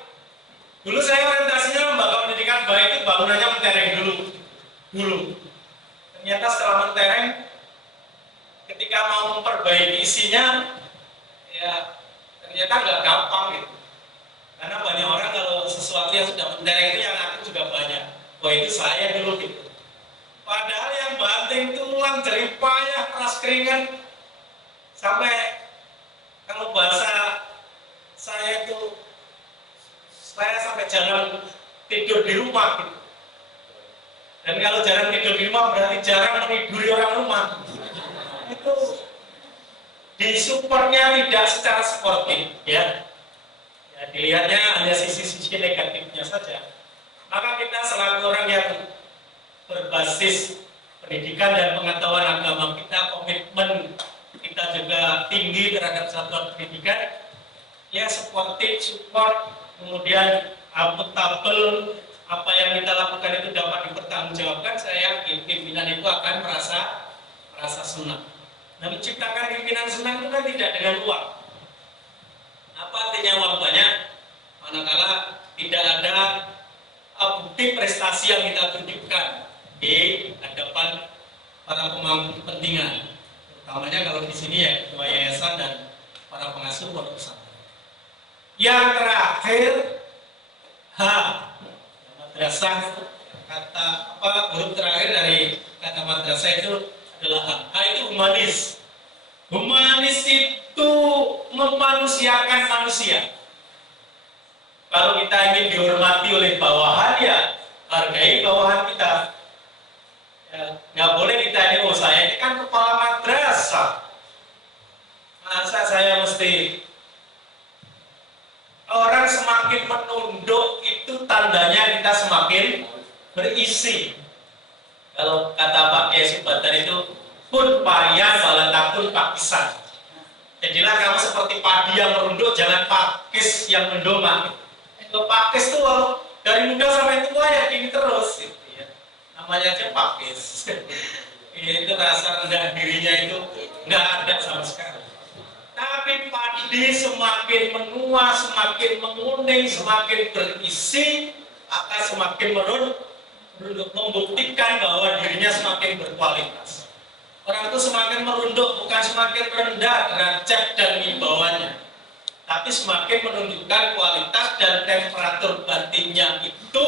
Dulu saya orientasinya lembaga pendidikan baik itu bangunannya mentereng dulu. Ternyata setelah mentereng, ketika mau memperbaiki isinya, ya ternyata nggak gampang gitu. Karena banyak orang kalau sesuatu yang sudah mentereng itu yang aku juga banyak. Wah itu saya dulu gitu. Padahal yang banting tulang, jerih payah, keras keringan, sampai kalau bahasa saya itu, saya sampai jarang tidur di rumah gitu. Dan kalau jarang tidur di rumah berarti jarang meniduri orang rumah. Itu disupportnya tidak secara sportif ya. Ya dilihatnya hanya sisi-sisi negatifnya saja. Maka kita selaku orang yang berbasis pendidikan dan pengetahuan agama kita, komitmen kita juga tinggi terhadap satuan pendidikan, ya sportif, support, kemudian akuntabel, apa yang kita lakukan itu dapat dipertanggungjawabkan. Saya yakin pimpinan itu akan merasa senang. Nah, menciptakan pimpinan senang itu kan tidak dengan uang. Apa artinya uang banyak? Manakala tidak ada bukti prestasi yang kita tunjukkan di hadapan para pemangku kepentingan, namanya kalau di sini ya ketua yayasan dan para pengasuh pondok pesantren. Yang terakhir H, madrasah. Kata huruf terakhir dari kata madrasah itu adalah H. H itu humanis. Humanis itu memanusiakan manusia. Kalau kita ingin dihormati oleh bawahan, ya hargai bawahan kita. Ya, nggak boleh kita ini, oh saya ini kan kepala madrasah, masa saya mesti. Orang semakin menunduk itu tandanya kita semakin berisi. Kalau kata Pak Kiai Subatan itu, pun parian balatakun pakisan. Jadilah kamu seperti padi yang merunduk, jangan pakis yang mendongak. Kalau pakis tuh dari muda sampai tua ya gini terus gitu ya. Namanya aja pakis. Itu rasa rendah dirinya itu nggak ada sama sekali. Tapi padi semakin menua, semakin menguning, semakin berisi, akan semakin membuktikan bahwa dirinya semakin berkualitas. Orang itu semakin merunduk, bukan semakin rendah derajat dan wibawanya, tapi semakin menunjukkan kualitas dan temperatur batinnya itu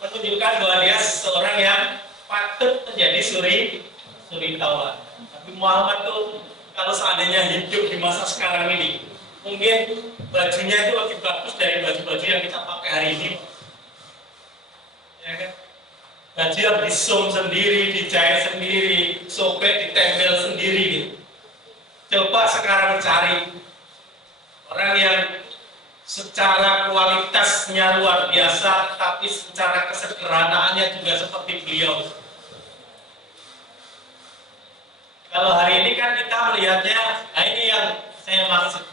menunjukkan bahwa dia seorang yang patut menjadi suritawan. Tapi Muhammad tuh kalau seandainya hidup di masa sekarang ini, mungkin bajunya itu lebih bagus dari baju-baju yang kita pakai hari ini. Ya kan? Baju yang disum sendiri, dijahit sendiri, sobek, ditempel sendiri gitu. Coba sekarang cari orang yang secara kualitasnya luar biasa, tapi secara kesederhanaannya juga seperti beliau. Kalau hari ini kan kita melihatnya, nah ini yang saya maksud.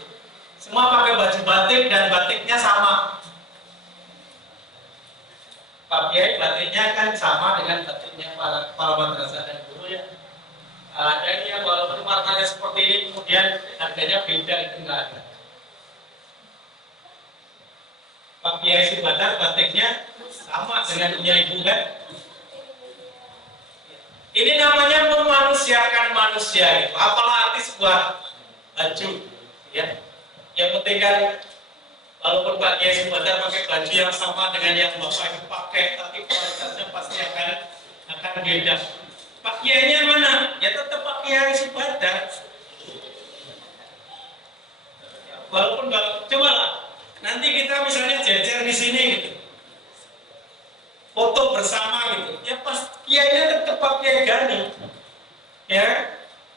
Semua pakai baju batik dan batiknya sama. Pak Kiai batiknya kan sama dengan batiknya para kepala madrasah dan guru ya. Ada ini yang walaupun warnanya seperti ini kemudian harganya beda, itu enggak ada. Pak Kiai Subatan batiknya sama dengan punya ibu kan? Ini namanya memanusiakan manusia itu. Apalah arti sebuah baju, ya? Yang penting kan, walaupun Pak Kiai Subatan pakai baju yang sama dengan yang Bapak Ibu pakai, tapi kualitasnya pasti akan beda. Pak Kiainya mana? Ya tetap Pak Kiai Subatan. Walaupun coba lah, nanti kita misalnya jejer di sini gitu, foto bersama gitu, ya pas kiainya tetap Pak Kiai Gani, ya,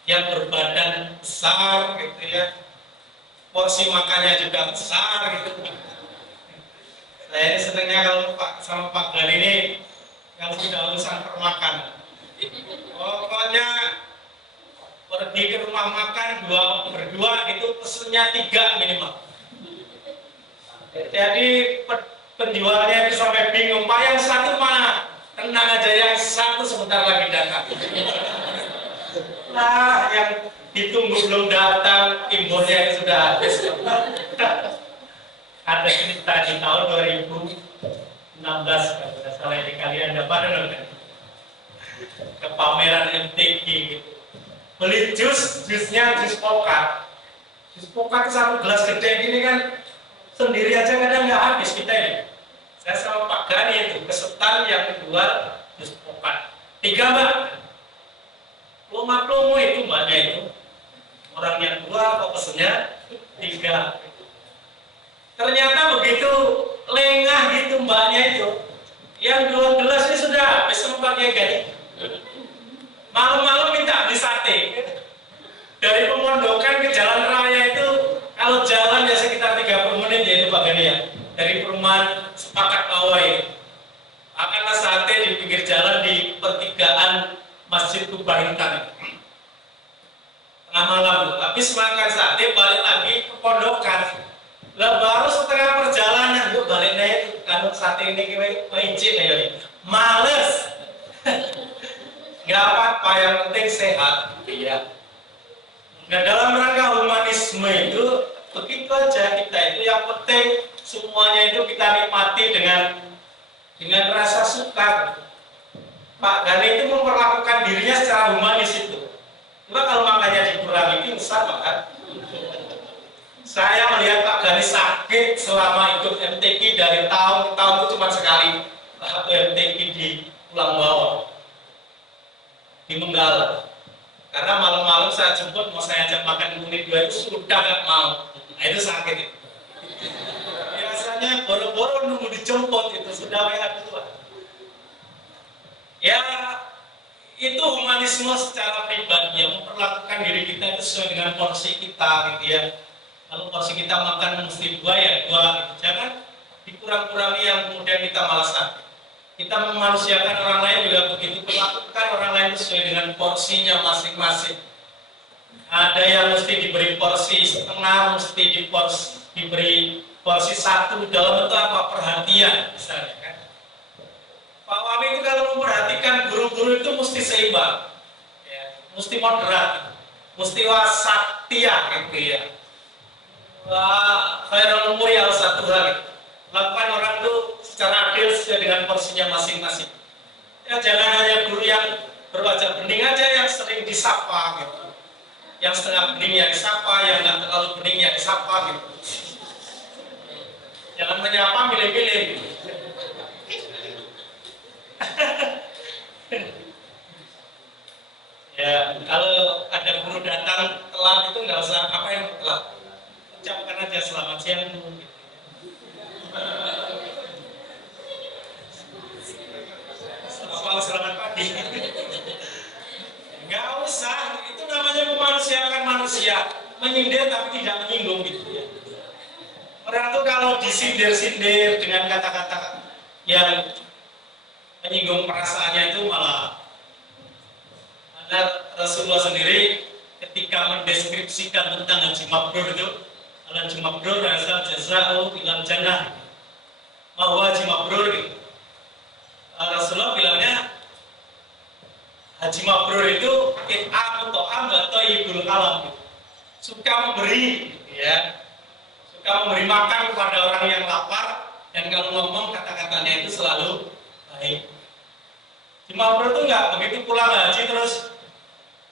yang berbadan besar gitu ya, porsi makannya juga besar gitu. Saya ini senangnya kalau sama Pak Gani ini kalau sudah urusan permakan, pokoknya pergi ke rumah makan berdua gitu pesennya 3 minimal. Jadi penjualnya itu sampai bingung, Pak yang satu mana? Tenang aja, yang satu sebentar lagi datang. Nah, yang ditunggu belum datang, imburnya itu sudah habis. Ada cerita di tahun 2016, kalau tidak salah ini kalian dapat nonton ke pameran MTQ gitu. Beli jusnya jus pokat. Jus pokat satu gelas gede gini kan, sendiri aja kadang nggak habis kita ini. Saya sama Pak Gani itu kesetan yang menjual jus pokat 3 Mbak. Promo itu Mbaknya itu. Orang yang 2 kok pesennya 3. Ternyata begitu lengah gitu Mbaknya itu. Yang 2 gelas ini sudah habis sama Pak Gani. Malam-malam minta beli sate. Dari Pemondokan ke Jalan Raya itu, kalau jalan ya sekitar 30 menit ya itu Pak Gani ya. Dari perumahan Sepakat Pawai. Akanlah sate di pinggir jalan di pertigaan Masjid Kubahintan. Tengah malam, habis makan sate balik lagi ke Pondokan. Lah baru setengah perjalanan, yuk baliknya itu kalau sate ini izin ya ini. Males. Gak apa-apa, yang penting sehat. Iya. Nah dalam rangka humanisme itu begitu aja kita itu, yang penting semuanya itu kita nikmati dengan rasa suka. Pak Gani itu memperlakukan dirinya secara humanis itu. Cuma kalau makannya dikurangi pingsan maka saya melihat Pak Gani sakit selama ikut MTQ dari tahun ke tahun itu cuma sekali waktu MTQ di Pulang Bawah di Menggala. Karena malam-malam saya jemput mau saya ajak makan unit 2 itu sudah nggak mau. Nah itu sakit. Biasanya boro-boro nunggu dijemput itu sudah WA duluan. Ya itu humanisme secara pribadi yang memperlakukan diri kita itu sesuai dengan porsi kita gitu ya. Kalau porsi kita makan mesti 2 ya 2 gitu. Jangan dikurang-kurangi yang kemudian kita malas sakit. Kita memanusiakan orang lain juga begitu, perlakukan orang lain sesuai dengan porsinya masing-masing. Ada yang mesti diberi porsi setengah, mesti diberi porsi 1 dalam bentuk apa? Perhatian misalnya kan. Pak Wami itu kalau memperhatikan guru-guru itu mesti seimbang, ya, mesti moderat, mesti wasatiyah gitu ya. Khairul umuri al satu hari. Lakukan orang itu secara adil sesuai dengan porsinya masing-masing. Ya jangan hanya guru yang berwajah bening aja yang sering disapa gitu. Yang setengah bening ya disapa, yang nggak terlalu bening ya disapa gitu. Jangan menyapa milih-milih. Gitu. Ya kalau ada guru datang telat itu nggak usah apa yang telat. Ucapkan aja selamat siang Bu. Gitu. Selamat pagi. Nggak usah, itu namanya memanusiakan manusia, menyindir tapi tidak menyinggung gitu ya. Orang tuh kalau disindir-sindir dengan kata-kata yang menyinggung perasaannya itu malah ada Rasulullah sendiri ketika mendeskripsikan tentang haji mabrur itu, haji mabrur adalah jaza'u ilal jannah. Bahwa haji mabrur gitu. Rasulullah bilangnya haji mabrur itu it'amu ta'am wa thayyibul kalam gitu. Suka memberi ya. Suka memberi makan kepada orang yang lapar dan kalau ngomong kata-katanya itu selalu baik. Haji mabrur itu enggak begitu pulang haji terus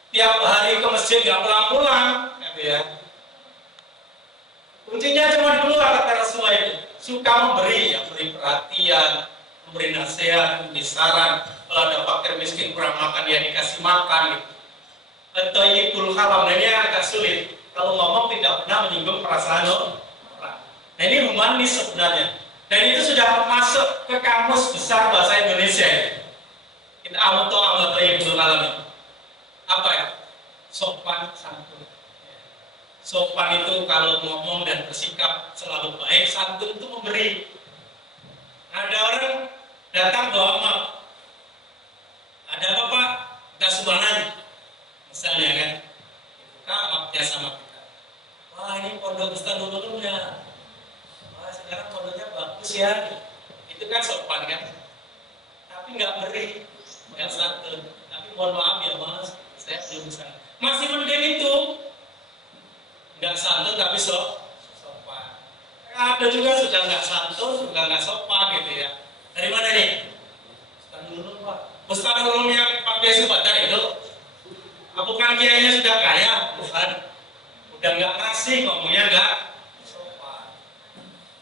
tiap hari ke masjid enggak pulang-pulang gitu ya. Kuncinya cuma 2 kata Rasulullah itu. Suka memberi, ya beri perhatian, memberi nasihat, memberi saran. Kalau ada fakir miskin kurang makan, ya dikasih makan gitu. At-thayyibul kalam, ini agak sulit. Kalau ngomong tidak pernah menyinggung perasaan orang. Nah ini humanis sebenarnya. Dan itu sudah masuk ke kamus besar bahasa Indonesia. Kita amuto at-thayyibul kalam. Apa ya? Sopan santun. Sopan itu kalau ngomong dan bersikap selalu baik, santun itu memberi. Ada orang datang bawa map. Ada apa Pak? Kita sumbangan. Misalnya kan, kita mapnya sama kita. Wah ini pondok Ustaz Nurulnya. Wah sekarang pondoknya bagus ya. Itu kan sopan kan. Tapi nggak beri, nggak santun. Tapi mohon maaf ya Mas, saya belum bisa. Masih mending itu. Nggak santun tapi sopan. Ada juga sudah nggak santun, sudah nggak sopan gitu ya. Dari mana nih? Ustaz Nurul Pak. Ustaz Nurul yang pakai Subatan itu, bukan kiainya sudah kaya, bukan? Udah nggak ngasih, ngomongnya nggak sopan.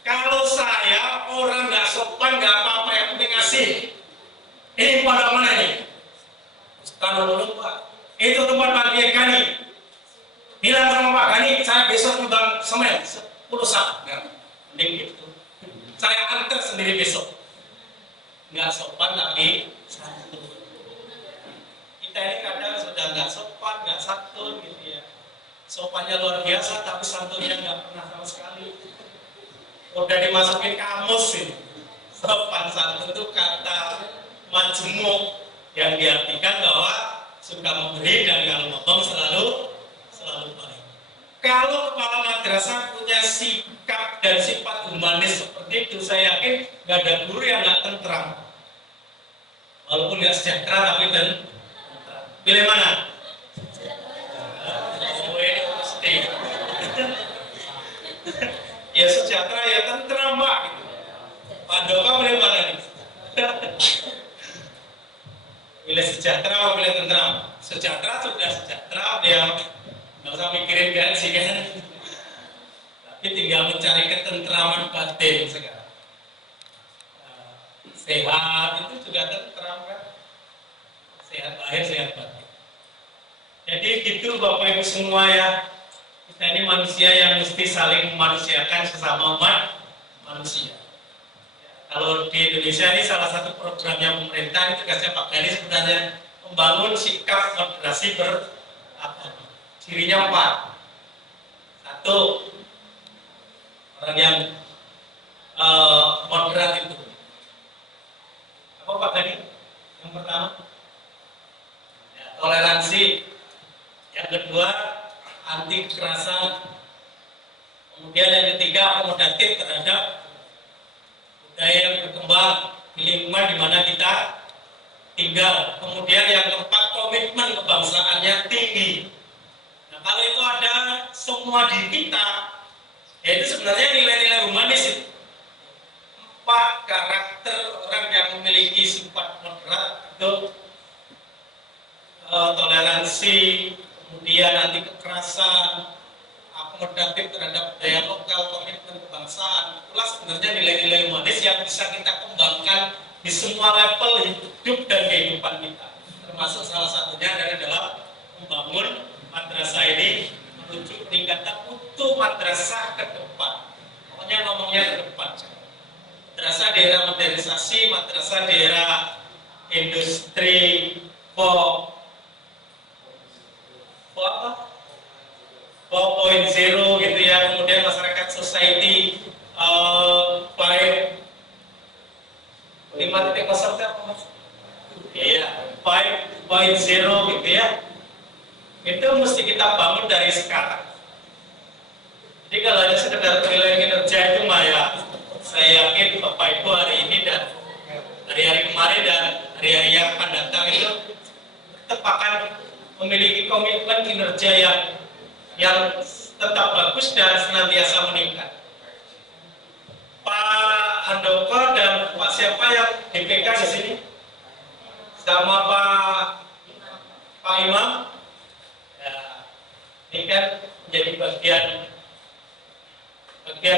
Kalau saya orang nggak sopan nggak apa-apa, yang penting ngasih. Ini pada mana nih? Ustaz Nurul Pak. Itu tempat Pak Kiai Gani. Bilang sama Pak Gani, saya besok nyumbang semen 10 sak, ya. Mending gitu. Saya antar sendiri besok. Nggak sopan tapi santun. Kita ini kadang sudah nggak sopan, nggak santun gitu ya. Sopannya luar biasa tapi santunnya nggak pernah sama sekali. Udah dimasukin kamus ini. Sopan santun itu kata majmuk yang diartikan bahwa suka memberi dan kalau ngomong selalu baik. Kalau kepala madrasah punya sikap dan sifat humanis seperti itu, saya yakin nggak ada guru yang nggak tentram. Walaupun nggak sejahtera tapi tentram. Pilih mana? Ya sejahtera ya tentram Pak. Pak Doka pilih mana nih? Milih sejahtera atau milih tentram? Sejahtera sudah sejahtera, dia nggak usah mikirin gaji kan. Tapi tinggal mencari ketentraman batin sekarang. Sehat itu juga tentram kan. Sehat lahir, sehat batin. Jadi gitu Bapak Ibu semua ya. Kita ini manusia yang mesti saling memanusiakan sesama umat manusia. Kalau di Indonesia ini salah satu programnya pemerintah ini tugasnya Pak Gani sebenarnya membangun sikap moderasi beragama. Cirinya 4. 1, orang yang moderat itu. Apa Pak Gani? Yang pertama, ya, toleransi. Yang kedua, anti kekerasan. Kemudian yang ketiga, akomodatif terhadap budaya yang berkembang di lingkungan di mana kita tinggal. Kemudian yang keempat, komitmen kebangsaannya tinggi. Nah, kalau itu ada semua di kita, yaitu sebenarnya nilai-nilai humanis. 4 karakter orang yang memiliki sifat moderat itu toleransi, kemudian anti kekerasan, akomodatif terhadap budaya lokal, komitmen kebangsaan. Itulah sebenarnya nilai-nilai humanis yang bisa kita kembangkan di semua level hidup dan kehidupan kita. Termasuk salah satunya adalah dalam membangun madrasah ini menuju peningkatan mutu madrasah ke depan. Pokoknya ngomongnya ke depan. Madrasah daerah modernisasi, madrasah daerah industri 4.0 gitu ya, kemudian masyarakat society 5.0 iya 5.0 gitu ya. Itu mesti kita bangun dari sekarang. Jadi kalau hanya sekedar penilaian kinerja itu mah ya, saya yakin Bapak Ibu hari ini dan hari-hari kemarin dan hari-hari yang akan datang itu tetap akan memiliki komitmen kinerja yang tetap bagus dan senantiasa meningkat. Pak Handoko dan Pak siapa yang DPK di sini, sama Pak Imam, ya, ini kan menjadi bagian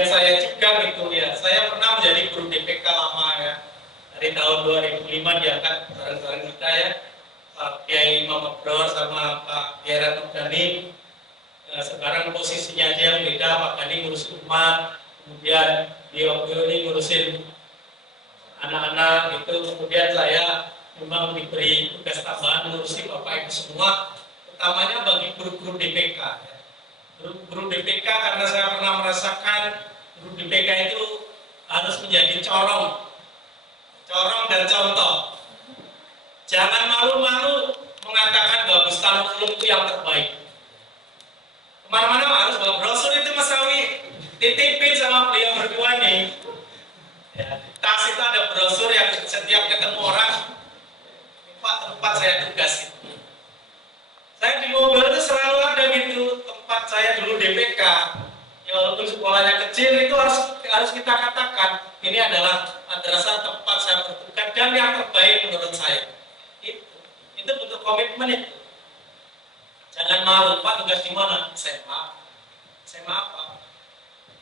saya juga gitu ya. Saya pernah menjadi guru DPK lama ya, dari tahun 2005 diangkat bareng-bareng kita ya, Pak Kiai Imam Abdor sama Pak Kiai Ratu Gani. Sekarang posisinya aja yang beda, Pak Gani ngurus umat, kemudian beliau ini ngurusin anak-anak gitu, kemudian saya memang diberi tugas tambahan ngurusin Bapak Ibu semua, utamanya bagi guru-guru DPK ya. Guru DPK karena saya pernah merasakan guru DPK itu harus menjadi corong dan contoh. Jangan malu-malu mengatakan bahwa Bustanu Ulum itu yang terbaik. Kemana-mana harus bawa brosur itu Mas Sawi, titipin sama beliau berdua nih ya, tas itu ada brosur yang setiap ketemu orang, Pak tempat saya tugas itu. Saya di mobil itu selalu ada gitu, tempat saya dulu DPK ya, walaupun sekolahnya kecil itu harus kita katakan ini adalah madrasah tempat saya bertugas dan yang terbaik menurut saya. Itu bentuk komitmen itu. Jangan malu, Pak tugas di mana? SMA apa?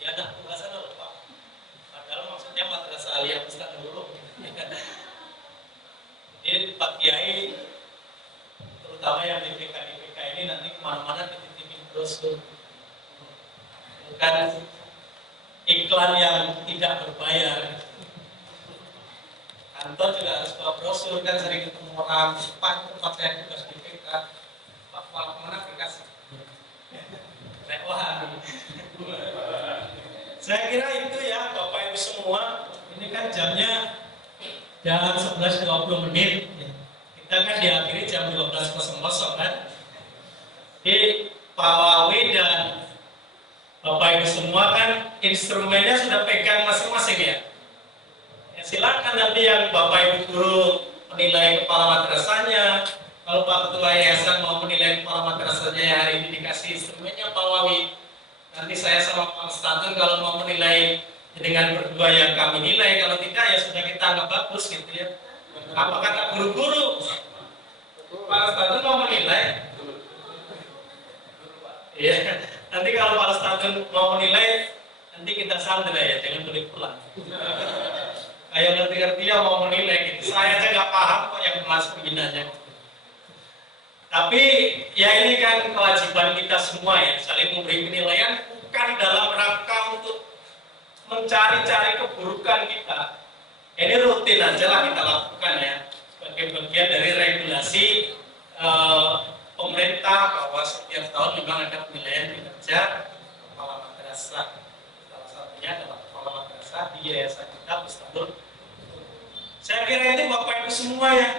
Ya anak tugasan loh Pak. Padahal maksudnya madrasah aliyah Ustaz dulu. Jadi Pak Kiai, terutama yang di DPK ini nanti kemana-mana dititipin brosur. Bukan iklan yang tidak berbayar. Kantor juga harus bawa brosur kan, sering ketemu orang, Pak tempat saya tugas DPK. Pak mana dikasih rewahan. Saya kira itu ya Bapak Ibu semua. Ini kan jamnya jam 11.20 menit. Kita kan diakhiri jam 12.00 kan. Jadi Pak Wawi dan Bapak Ibu semua kan instrumennya sudah pegang masing-masing ya. Ya silakan nanti yang Bapak Ibu guru menilai kepala madrasahnya. Kalau Pak Ketua Yayasan mau menilai kepala madrasahnya yang hari ini dikasih instrumennya Pak Wawi. Nanti saya sama Pak Statun kalau mau menilai dengan berdua yang kami nilai. Kalau tidak ya sudah kita anggap bagus gitu ya. Apa kata guru-guru? Pak Ustadz mau menilai. Iya, nanti kalau Pak Ustadz mau menilai, nanti kita sandra ya, jangan beli pulang. Kayak ngerti-ngerti ya mau menilai gitu. Saya aja nggak paham kok yang masuk pembinaannya. Tapi ya ini kan kewajiban kita semua ya, saling memberi penilaian bukan dalam rangka untuk mencari-cari keburukan kita. Ini rutin aja lah kita lakukan ya, sebagai bagian dari regulasi pemerintah bahwa setiap tahun memang ada penilaian kinerja kepala madrasah. Salah satunya adalah kepala madrasah di yayasan kita Ustadzul. Saya kira itu Bapak Ibu semua ya,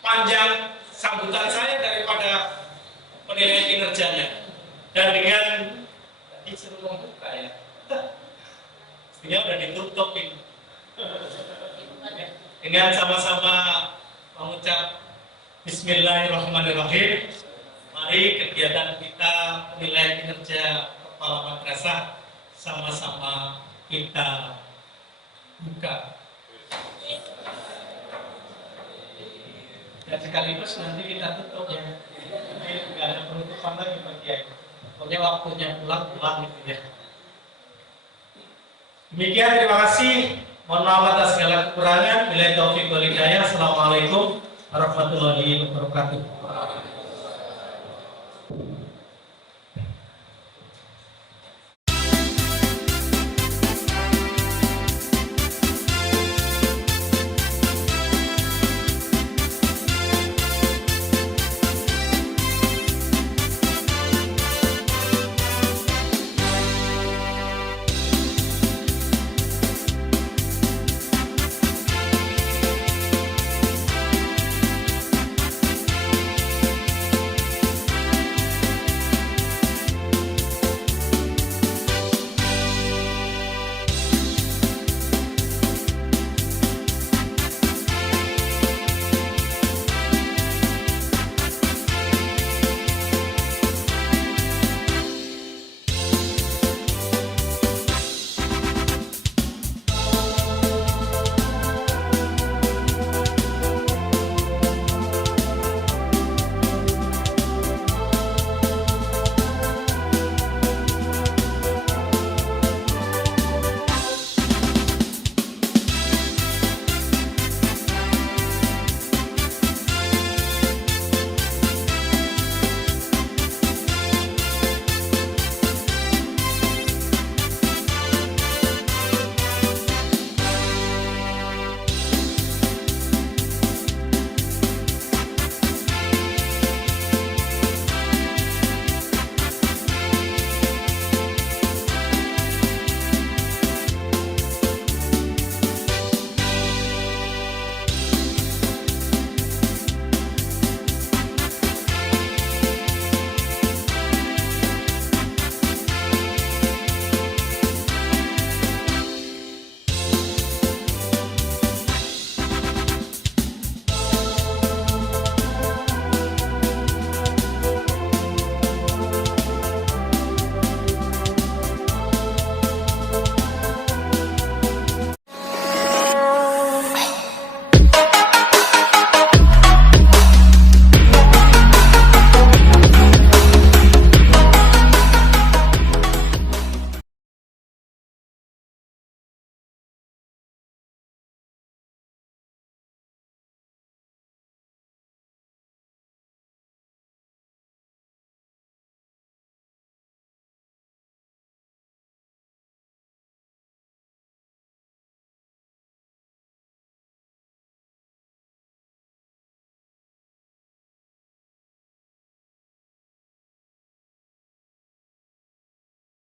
panjang sambutan saya daripada penilaian kinerjanya. Dan dengan tadi suruh membuka ya, sebenarnya udah ditutup ini. Dengan sama-sama mengucap Bismillahirrahmanirrahim. Mari kegiatan kita penilaian kinerja kepala madrasah sama-sama kita buka. Dan sekaligus nanti kita tutup ya. Jadi nggak ada penutupan lagi bagi ya. Pokoknya waktunya pulang gitu ya. Demikian, terima kasih. Mohon maaf atas segala kekurangan. Billahi taufiq wal hidayah. Assalamualaikum warahmatullahi wabarakatuh.